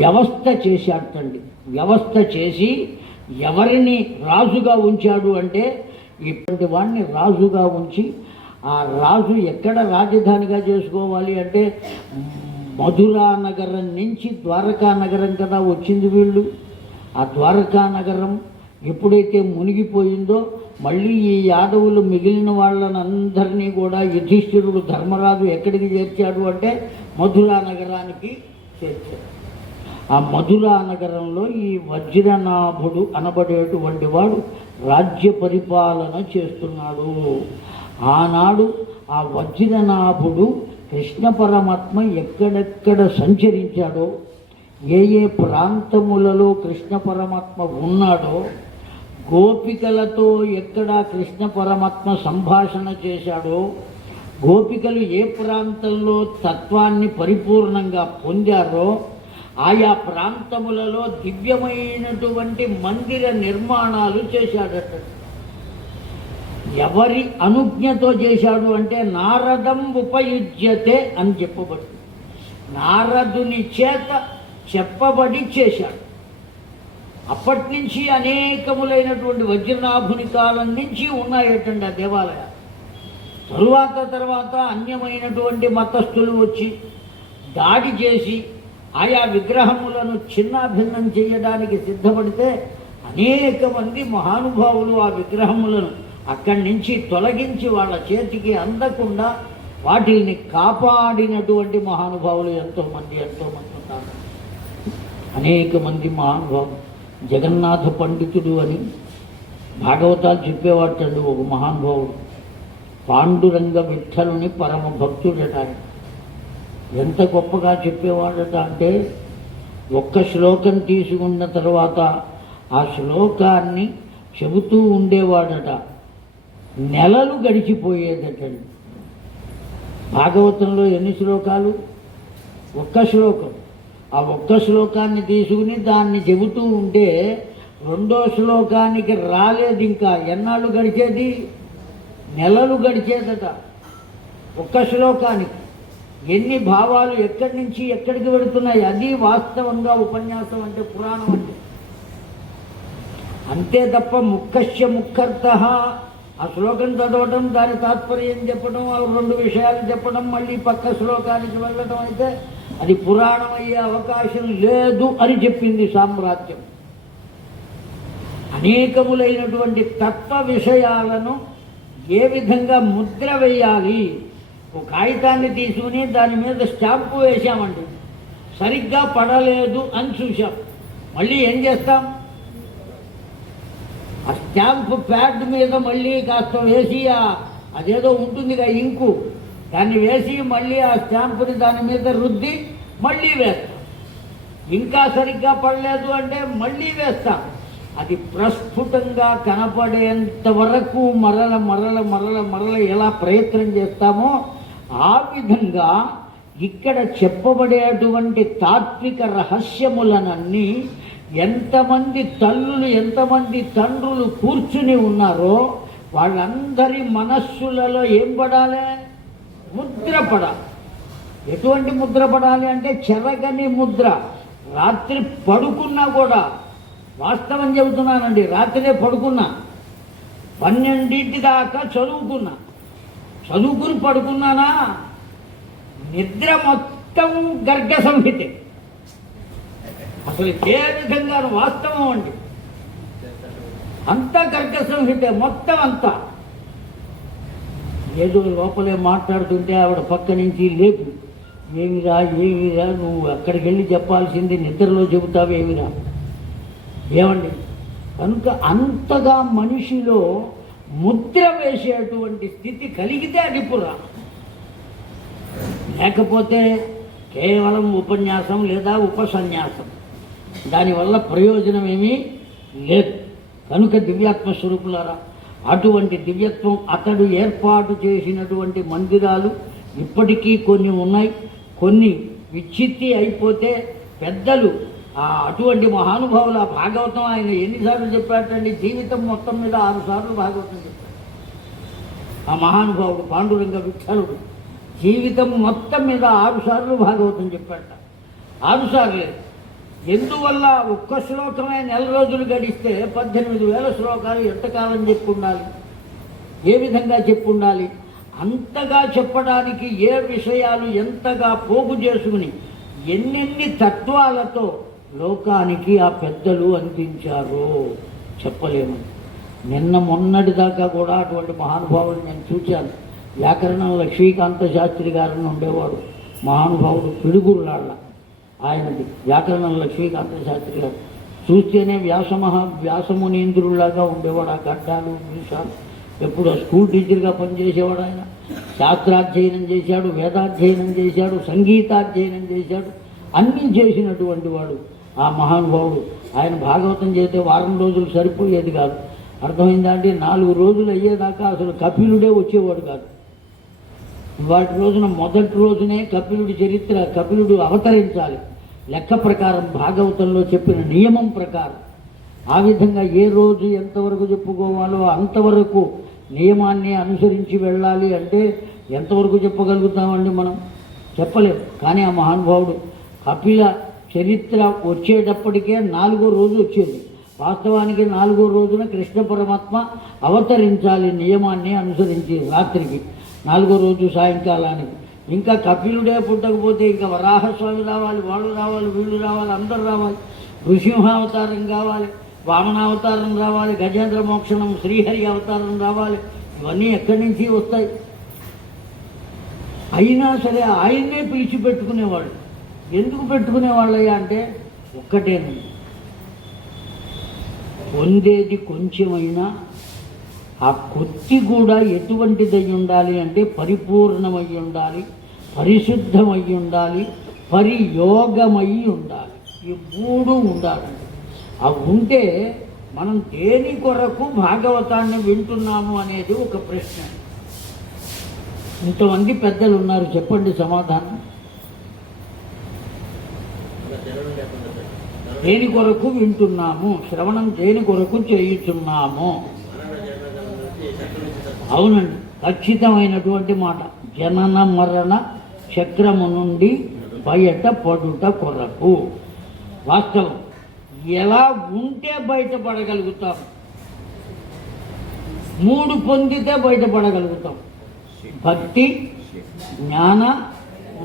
వ్యవస్థ చేశాటండి. వ్యవస్థ చేసి ఎవరిని రాజుగా ఉంచాడు అంటే ఇటువంటి వాడిని రాజుగా ఉంచి, ఆ రాజు ఎక్కడ రాజధానిగా చేసుకోవాలి అంటే మధురా నగరం నుంచి ద్వారకా నగరం కదా వచ్చింది వీళ్ళు. ఆ ద్వారకా నగరం ఎప్పుడైతే మునిగిపోయిందో మళ్ళీ ఈ యాదవులు మిగిలిన వాళ్ళనందరినీ కూడా యుధిష్ఠిరుడు ధర్మరాజు ఎక్కడికి చేర్చాడు అంటే మధురా నగరానికి చేర్చాడు. ఆ మధురా నగరంలో ఈ వజ్రనాభుడు అనబడేటువంటి వాడు రాజ్య పరిపాలన చేస్తున్నాడు. ఆనాడు ఆ వజ్రనాభుడు కృష్ణ పరమాత్మ ఎక్కడెక్కడ సంచరించాడో, ఏ ఏ ప్రాంతములలో కృష్ణ పరమాత్మ ఉన్నాడో, గోపికలతో ఎక్కడ కృష్ణ పరమాత్మ సంభాషణ చేశాడో, గోపికలు ఏ ప్రాంతంలో తత్వాన్ని పరిపూర్ణంగా పొందారో ఆయా ప్రాంతములలో దివ్యమైనటువంటి మందిర నిర్మాణాలు చేశాడట. ఎవరి అనుజ్ఞతో చేశాడు అంటే నారదం ఉపయుజ్యతే అని చెప్పబడింది. నారదుని చేత చెప్పబడి చేశాడు. అప్పటి నుంచి అనేకములైనటువంటి వజ్రనాభుని కాలం నుంచి ఉన్నాయటండి ఆ దేవాలయాలు. తర్వాత అన్యమైనటువంటి మతస్థులు వచ్చి దాడి చేసి ఆయా విగ్రహములను చిన్నాభిన్నం చేయడానికి సిద్ధపడితే అనేక మంది మహానుభావులు ఆ విగ్రహములను అక్కడి నుంచి తొలగించి వాళ్ళ చేతికి అందకుండా వాటిని కాపాడినటువంటి మహానుభావులు ఎంతోమంది ఉన్నారు. అనేక మంది మహానుభావులు. జగన్నాథ పండితుడు అని భాగవతాలు చెప్పేవాటండి ఒక మహానుభావుడు. పాండురంగ విఠలుని పరమ భక్తుడట. ఎంత గొప్పగా చెప్పేవాడట అంటే ఒక్క శ్లోకం తీసుకున్న తర్వాత ఆ శ్లోకాన్ని చెబుతూ ఉండేవాడట. నెలలు గడిచిపోయేదటండి. భాగవతంలో ఎన్ని శ్లోకాలు? ఒక్క శ్లోకం. ఆ ఒక్క శ్లోకాన్ని తీసుకుని దాన్ని చెబుతూ ఉంటే రెండో శ్లోకానికి రాలేదు. ఇంకా ఎన్నాళ్ళు గడిచేది? నెలలు గడిచేదట. ఒక్క శ్లోకానికి ఎన్ని భావాలు ఎక్కడి నుంచి ఎక్కడికి వెళుతున్నాయి. అది వాస్తవంగా ఉపన్యాసం అంటే, పురాణం అంటే. అంతే తప్ప ముక్కశ్య ముక్కర్త ఆ శ్లోకం చదవడం, దాని తాత్పర్యం చెప్పడం, ఆ రెండు విషయాలు చెప్పడం, మళ్ళీ పక్క శ్లోకానికి వెళ్ళడం అయితే అది పురాణం అయ్యే అవకాశం లేదు అని చెప్పింది సామ్రాజ్యం. అనేకములైనటువంటి తత్వ విషయాలను ఏ విధంగా ముద్ర వేయాలి. ఒక కాగితాన్ని తీసుకుని దాని మీద స్టాంపు వేసామండి, సరిగ్గా పడలేదు అని చూసాం. మళ్ళీ ఏం చేస్తాం? ఆ స్టాంపు ప్యాడ్ మీద మళ్ళీ కాస్త వేసి అదేదో ఉంటుందిగా ఇంకు, దాన్ని వేసి మళ్ళీ ఆ స్టాంపుని దాని మీద రుద్ది మళ్ళీ వేస్తాం. ఇంకా సరిగ్గా పడలేదు అంటే మళ్ళీ వేస్తాం. అది ప్రస్ఫుటంగా కనపడేంత వరకు మరల ఎలా ప్రయత్నం చేస్తామో ఆ విధంగా ఇక్కడ చెప్పబడేటువంటి తాత్విక రహస్యములనన్నీ ఎంతమంది తల్లులు ఎంతమంది తండ్రులు కూర్చుని ఉన్నారో వాళ్ళందరి మనస్సులలో ఏం పడాలి? ముద్ర పడాలి. ఎటువంటి ముద్ర పడాలి అంటే చెరగని ముద్ర. రాత్రి పడుకున్నా కూడా, వాస్తవం చెబుతున్నానండి, రాత్రే పడుకున్నా, 12 దాకా చదువుకుని పడుకున్నానా, నిద్ర మొత్తం గర్గ సంహితే. అసలు ఏ విధంగా వాస్తవం అండి, అంతా గర్గ సంహితే మొత్తం అంతా. ఏదో లోపలే మాట్లాడుతుంటే ఆవిడ పక్క నుంచి లేపు, ఏమిరా నువ్వు అక్కడికి వెళ్ళి చెప్పాల్సింది నిద్రలో చెబుతావేమిరా, ఏమండి. కనుక అంతగా మనిషిలో ముద్ర వేసేటువంటి స్థితి కలిగితే అది పురాణం. లేకపోతే కేవలం ఉపన్యాసం లేదా ఉపసన్యాసం, దానివల్ల ప్రయోజనం ఏమీ లేదు. కనుక దివ్యాత్మ స్వరూపులారా, అటువంటి దివ్యత్వం అతడు ఏర్పాటు చేసినటువంటి మందిరాలు ఇప్పటికీ కొన్ని ఉన్నాయి. కొన్ని విచ్ఛిత్తి అయిపోతే పెద్దలు అటువంటి మహానుభావుల భాగవతం ఆయన ఎన్నిసార్లు చెప్పాడండి? జీవితం మొత్తం మీద 6 సార్లు భాగవతం చెప్పాడు. ఆ మహానుభావుడు పాండురంగ విఠలుడు జీవితం మొత్తం మీద 6 సార్లు భాగవతం చెప్పాట. 6 సార్లే. ఎందువల్ల? ఒక్క శ్లోకమే నెల రోజులు గడిస్తే 18,000 శ్లోకాలు ఎంతకాలం చెప్పుండాలి, ఏ విధంగా చెప్పుండాలి? అంతగా చెప్పడానికి ఏ విషయాలు ఎంతగా పోగు చేసుకుని ఎన్నెన్ని తత్వాలతో లోకానికి ఆ పెద్దలు అందించారో చెప్పలేము. నిన్న మొన్నటి దాకా కూడా అటువంటి మహానుభావులు నేను చూశాను. వ్యాకరణం లక్ష్మీకాంత శాస్త్రి గారిని ఉండేవాడు మహానుభావుడు, పిడుగురులాళ్ళ ఆయనది వ్యాకరణం లక్ష్మీకాంత శాస్త్రి గారు. చూస్తేనే వ్యాసమునీంద్రుల్లాగా ఉండేవాడు. ఆ గడ్డాలు మీసాలు. ఎప్పుడు స్కూల్ టీచర్గా పనిచేసేవాడు ఆయన. శాస్త్రాధ్యయనం చేశాడు, వేదాధ్యయనం చేశాడు, సంగీతాధ్యయనం చేశాడు, అన్నీ చేసినటువంటి వాడు ఆ మహానుభావుడు. ఆయన భాగవతం చేస్తే వారం రోజులు సరిపోయేది కాదు. అర్థమైందా అండి? 4 రోజులు అయ్యేదాకా అసలు కపిలుడే వచ్చేవాడు కాదు. వాటి రోజున మొదటి రోజునే కపిలుడి చరిత్ర, కపిలుడు అవతరించాలి లెక్క ప్రకారం, భాగవతంలో చెప్పిన నియమం ప్రకారం. ఆ విధంగా ఏ రోజు ఎంతవరకు చెప్పుకోవాలో అంతవరకు నియమాన్ని అనుసరించి వెళ్ళాలి. అంటే ఎంతవరకు చెప్పగలుగుతామండి మనం? చెప్పలేము. కానీ ఆ మహానుభావుడు కపిల చరిత్ర వచ్చేటప్పటికే 4వ రోజు వచ్చేది. వాస్తవానికి 4వ రోజున కృష్ణ పరమాత్మ అవతరించాలి నియమాన్ని అనుసరించి రాత్రికి. 4వ రోజు సాయంకాలానికి. ఇంకా కపిలుడే పుట్టకపోతే ఇంకా వరాహస్వామి రావాలి, వాళ్ళు రావాలి, వీళ్ళు రావాలి, అందరూ రావాలి. నృసింహావతారం కావాలి, వామనావతారం రావాలి, గజేంద్ర మోక్షణం శ్రీహరి అవతారం రావాలి. ఇవన్నీ ఎక్కడి నుంచి వస్తాయి? అయినా సరే ఆయన్నే పిలిచి పెట్టుకునేవాళ్ళు. ఎందుకు పెట్టుకునేవాళ్ళయ్యా అంటే ఒక్కటేనండి, పొందేది కొంచెమైనా ఆ కొద్ది కూడా ఎటువంటిదై ఉండాలి అంటే పరిపూర్ణమై ఉండాలి, పరిశుద్ధమై ఉండాలి, పరియోగమై ఉండాలి. ఈ 3 ఉండాలండి. అవి ఉంటే మనం దేని కొరకు భాగవతాన్ని వింటున్నాము అనేది ఒక ప్రశ్న. ఇంతమంది పెద్దలు ఉన్నారు, చెప్పండి సమాధానం. దేని కొరకు వింటున్నాము? శ్రవణం దేని కొరకు చేయుచున్నాము? అవునండి, ఖచ్చితమైనటువంటి మాట. జనన మరణ చక్రము నుండి బయట పడుట కొరకు. వాస్తవం. ఎలా ఉంటే బయటపడగలుగుతాం? 3 పొందితే బయటపడగలుగుతాం: భక్తి, జ్ఞాన,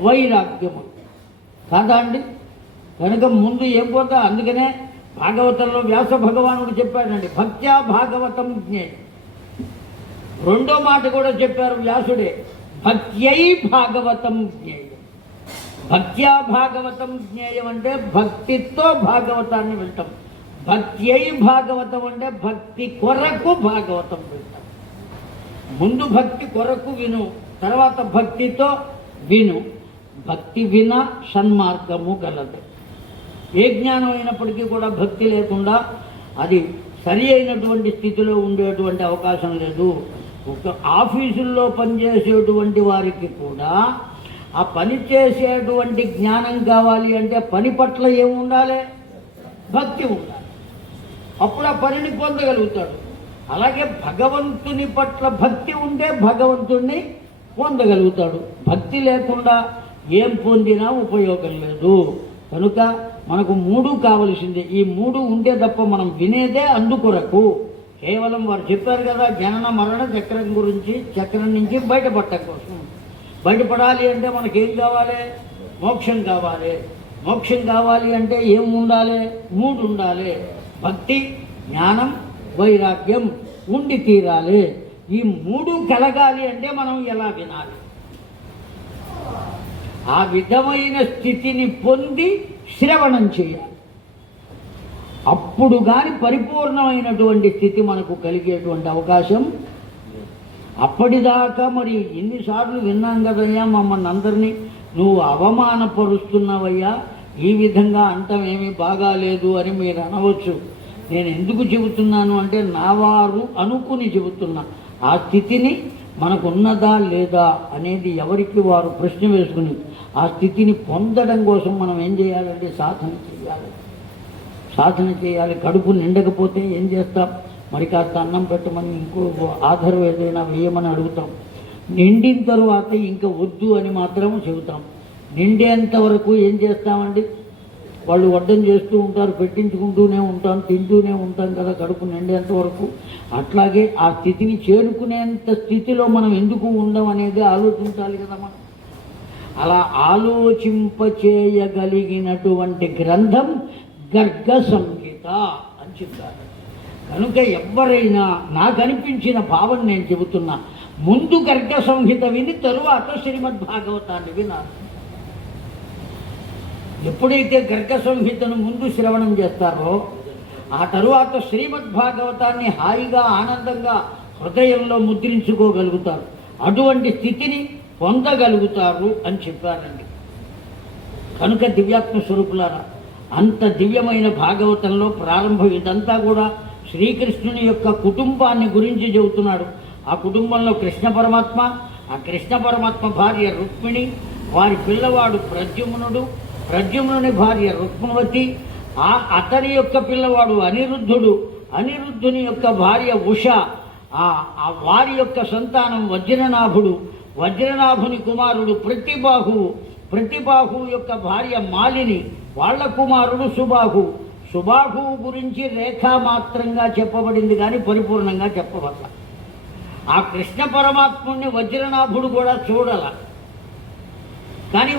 వైరాగ్యము. కాదా అండి? కనుక ముందు ఏం పోతా? అందుకనే భాగవతంలో వ్యాస భగవానుడు చెప్పాడండి, భక్త్యా భాగవతం జ్ఞేయం. 2వ మాట కూడా చెప్పారు వ్యాసుడే, భక్త్యై భాగవతం జ్ఞేయం. భక్త్యా భాగవతం జ్ఞేయం అంటే భక్తితో భాగవతాన్ని వింటాం. భక్త్యై భాగవతం అంటే భక్తి కొరకు భాగవతం వింటాం. ముందు భక్తి కొరకు విను, తర్వాత భక్తితో విను. భక్తి వినా సన్మార్గము గలదు. ఏ జ్ఞానం అయినప్పటికీ కూడా భక్తి లేకుండా అది సరి అయినటువంటి స్థితిలో ఉండేటువంటి అవకాశం లేదు. ఒక ఆఫీసుల్లో పనిచేసేటువంటి వారికి కూడా ఆ పని చేసేటువంటి జ్ఞానం కావాలి అంటే పని పట్ల ఏముండాలి? భక్తి ఉండాలి. అప్పుడు ఆ పనిని పొందగలుగుతాడు. అలాగే భగవంతుని పట్ల భక్తి ఉంటే భగవంతుణ్ణి పొందగలుగుతాడు. భక్తి లేకుండా ఏం పొందినా ఉపయోగం లేదు. కనుక మనకు 3 కావలసిందే. ఈ 3 ఉంటే తప్ప మనం వినేదే అందుకొరకు. కేవలం వారు చెప్పారు కదా, జనన మరణ చక్రం గురించి, చక్రం నుంచి బయటపడటం కోసం. బయటపడాలి అంటే మనకేం కావాలి? మోక్షం కావాలి. మోక్షం కావాలి అంటే ఏం ఉండాలి? 3 ఉండాలి. భక్తి, జ్ఞానం, వైరాగ్యం ఉండి తీరాలి. ఈ 3 కలగాలి అంటే మనం ఎలా వినాలి? ఆ విధమైన స్థితిని పొంది శ్రవణం చేయాలి. అప్పుడు కానీ పరిపూర్ణమైనటువంటి స్థితి మనకు కలిగేటువంటి అవకాశం. అప్పటిదాకా మరి ఎన్నిసార్లు విన్నాం కదయ్యా, మమ్మల్ని అందరినీ నువ్వు అవమానపరుస్తున్నావయ్యా, ఈ విధంగా అంటమేమీ బాగాలేదు అని మీరు అనవచ్చు. నేను ఎందుకు చెబుతున్నాను అంటే నా వారు అనుకుని చెబుతున్నా. ఆ స్థితిని మనకున్నదా లేదా అనేది ఎవరికి వారు ప్రశ్న వేసుకుని ఆ స్థితిని పొందడం కోసం మనం ఏం చేయాలంటే సాధన చేయాలి. సాధన చేయాలి. కడుపు నిండకపోతే ఏం చేస్తాం? మరి కాస్త అన్నం పెట్టమని, ఇంకో ఆధారం ఏదైనా వేయమని అడుగుతాం. నిండిన తరువాత ఇంకా వద్దు అని మాత్రం చెబుతాం. నిండేంత వరకు ఏం చేస్తామండి? వాళ్ళు వడ్డం చేస్తూ ఉంటారు, పెట్టించుకుంటూనే ఉంటాం, తింటూనే ఉంటాం కదా కడుపు నిండేంత వరకు. అట్లాగే ఆ స్థితిని చేరుకునేంత స్థితిలో మనం ఎందుకు ఉండం అనేది ఆలోచించాలి కదా మనం. అలా ఆలోచింపచేయగలిగినటువంటి గ్రంథం గర్గ సంహిత అని చెప్పారు. కనుక ఎవరైనా నాకు అనిపించిన భావన నేను చెబుతున్నా, ముందు గర్గ సంహిత విని తరువాత శ్రీమద్భాగవతాన్ని వినాలి. ఎప్పుడైతే గర్గ సంహితను ముందు శ్రవణం చేస్తారో ఆ తరువాత శ్రీమద్భాగవతాన్ని హాయిగా ఆనందంగా హృదయంలో ముద్రించుకోగలుగుతారు. అటువంటి స్థితిని పొందగలుగుతారు అని చెప్పారండి. కనుక దివ్యాత్మ స్వరూపులారా, అంత దివ్యమైన భాగవతంలో ప్రారంభం ఇదంతా కూడా శ్రీకృష్ణుని యొక్క కుటుంబాన్ని గురించి చెబుతున్నాడు. ఆ కుటుంబంలో కృష్ణ పరమాత్మ, ఆ కృష్ణ పరమాత్మ భార్య రుక్మిణి, వారి పిల్లవాడు ప్రద్యుమ్నుడు, ప్రద్యుమ్నుని భార్య రుక్మవతి, అతని యొక్క పిల్లవాడు అనిరుద్ధుడు, అనిరుద్ధుని యొక్క భార్య ఉష, వారి యొక్క సంతానం వజ్రనాభుడు, వజ్రనాభుని కుమారుడు ప్రతిబాహువు, ప్రతిబాహువు యొక్క భార్య మాలిని, వాళ్ళ కుమారుడు సుబాహు. సుబాహువు గురించి రేఖామాత్రంగా చెప్పబడింది కానీ పరిపూర్ణంగా చెప్పవల్ల. ఆ కృష్ణ పరమాత్ముడిని వజ్రనాభుడు కూడా చూడాల. కానీ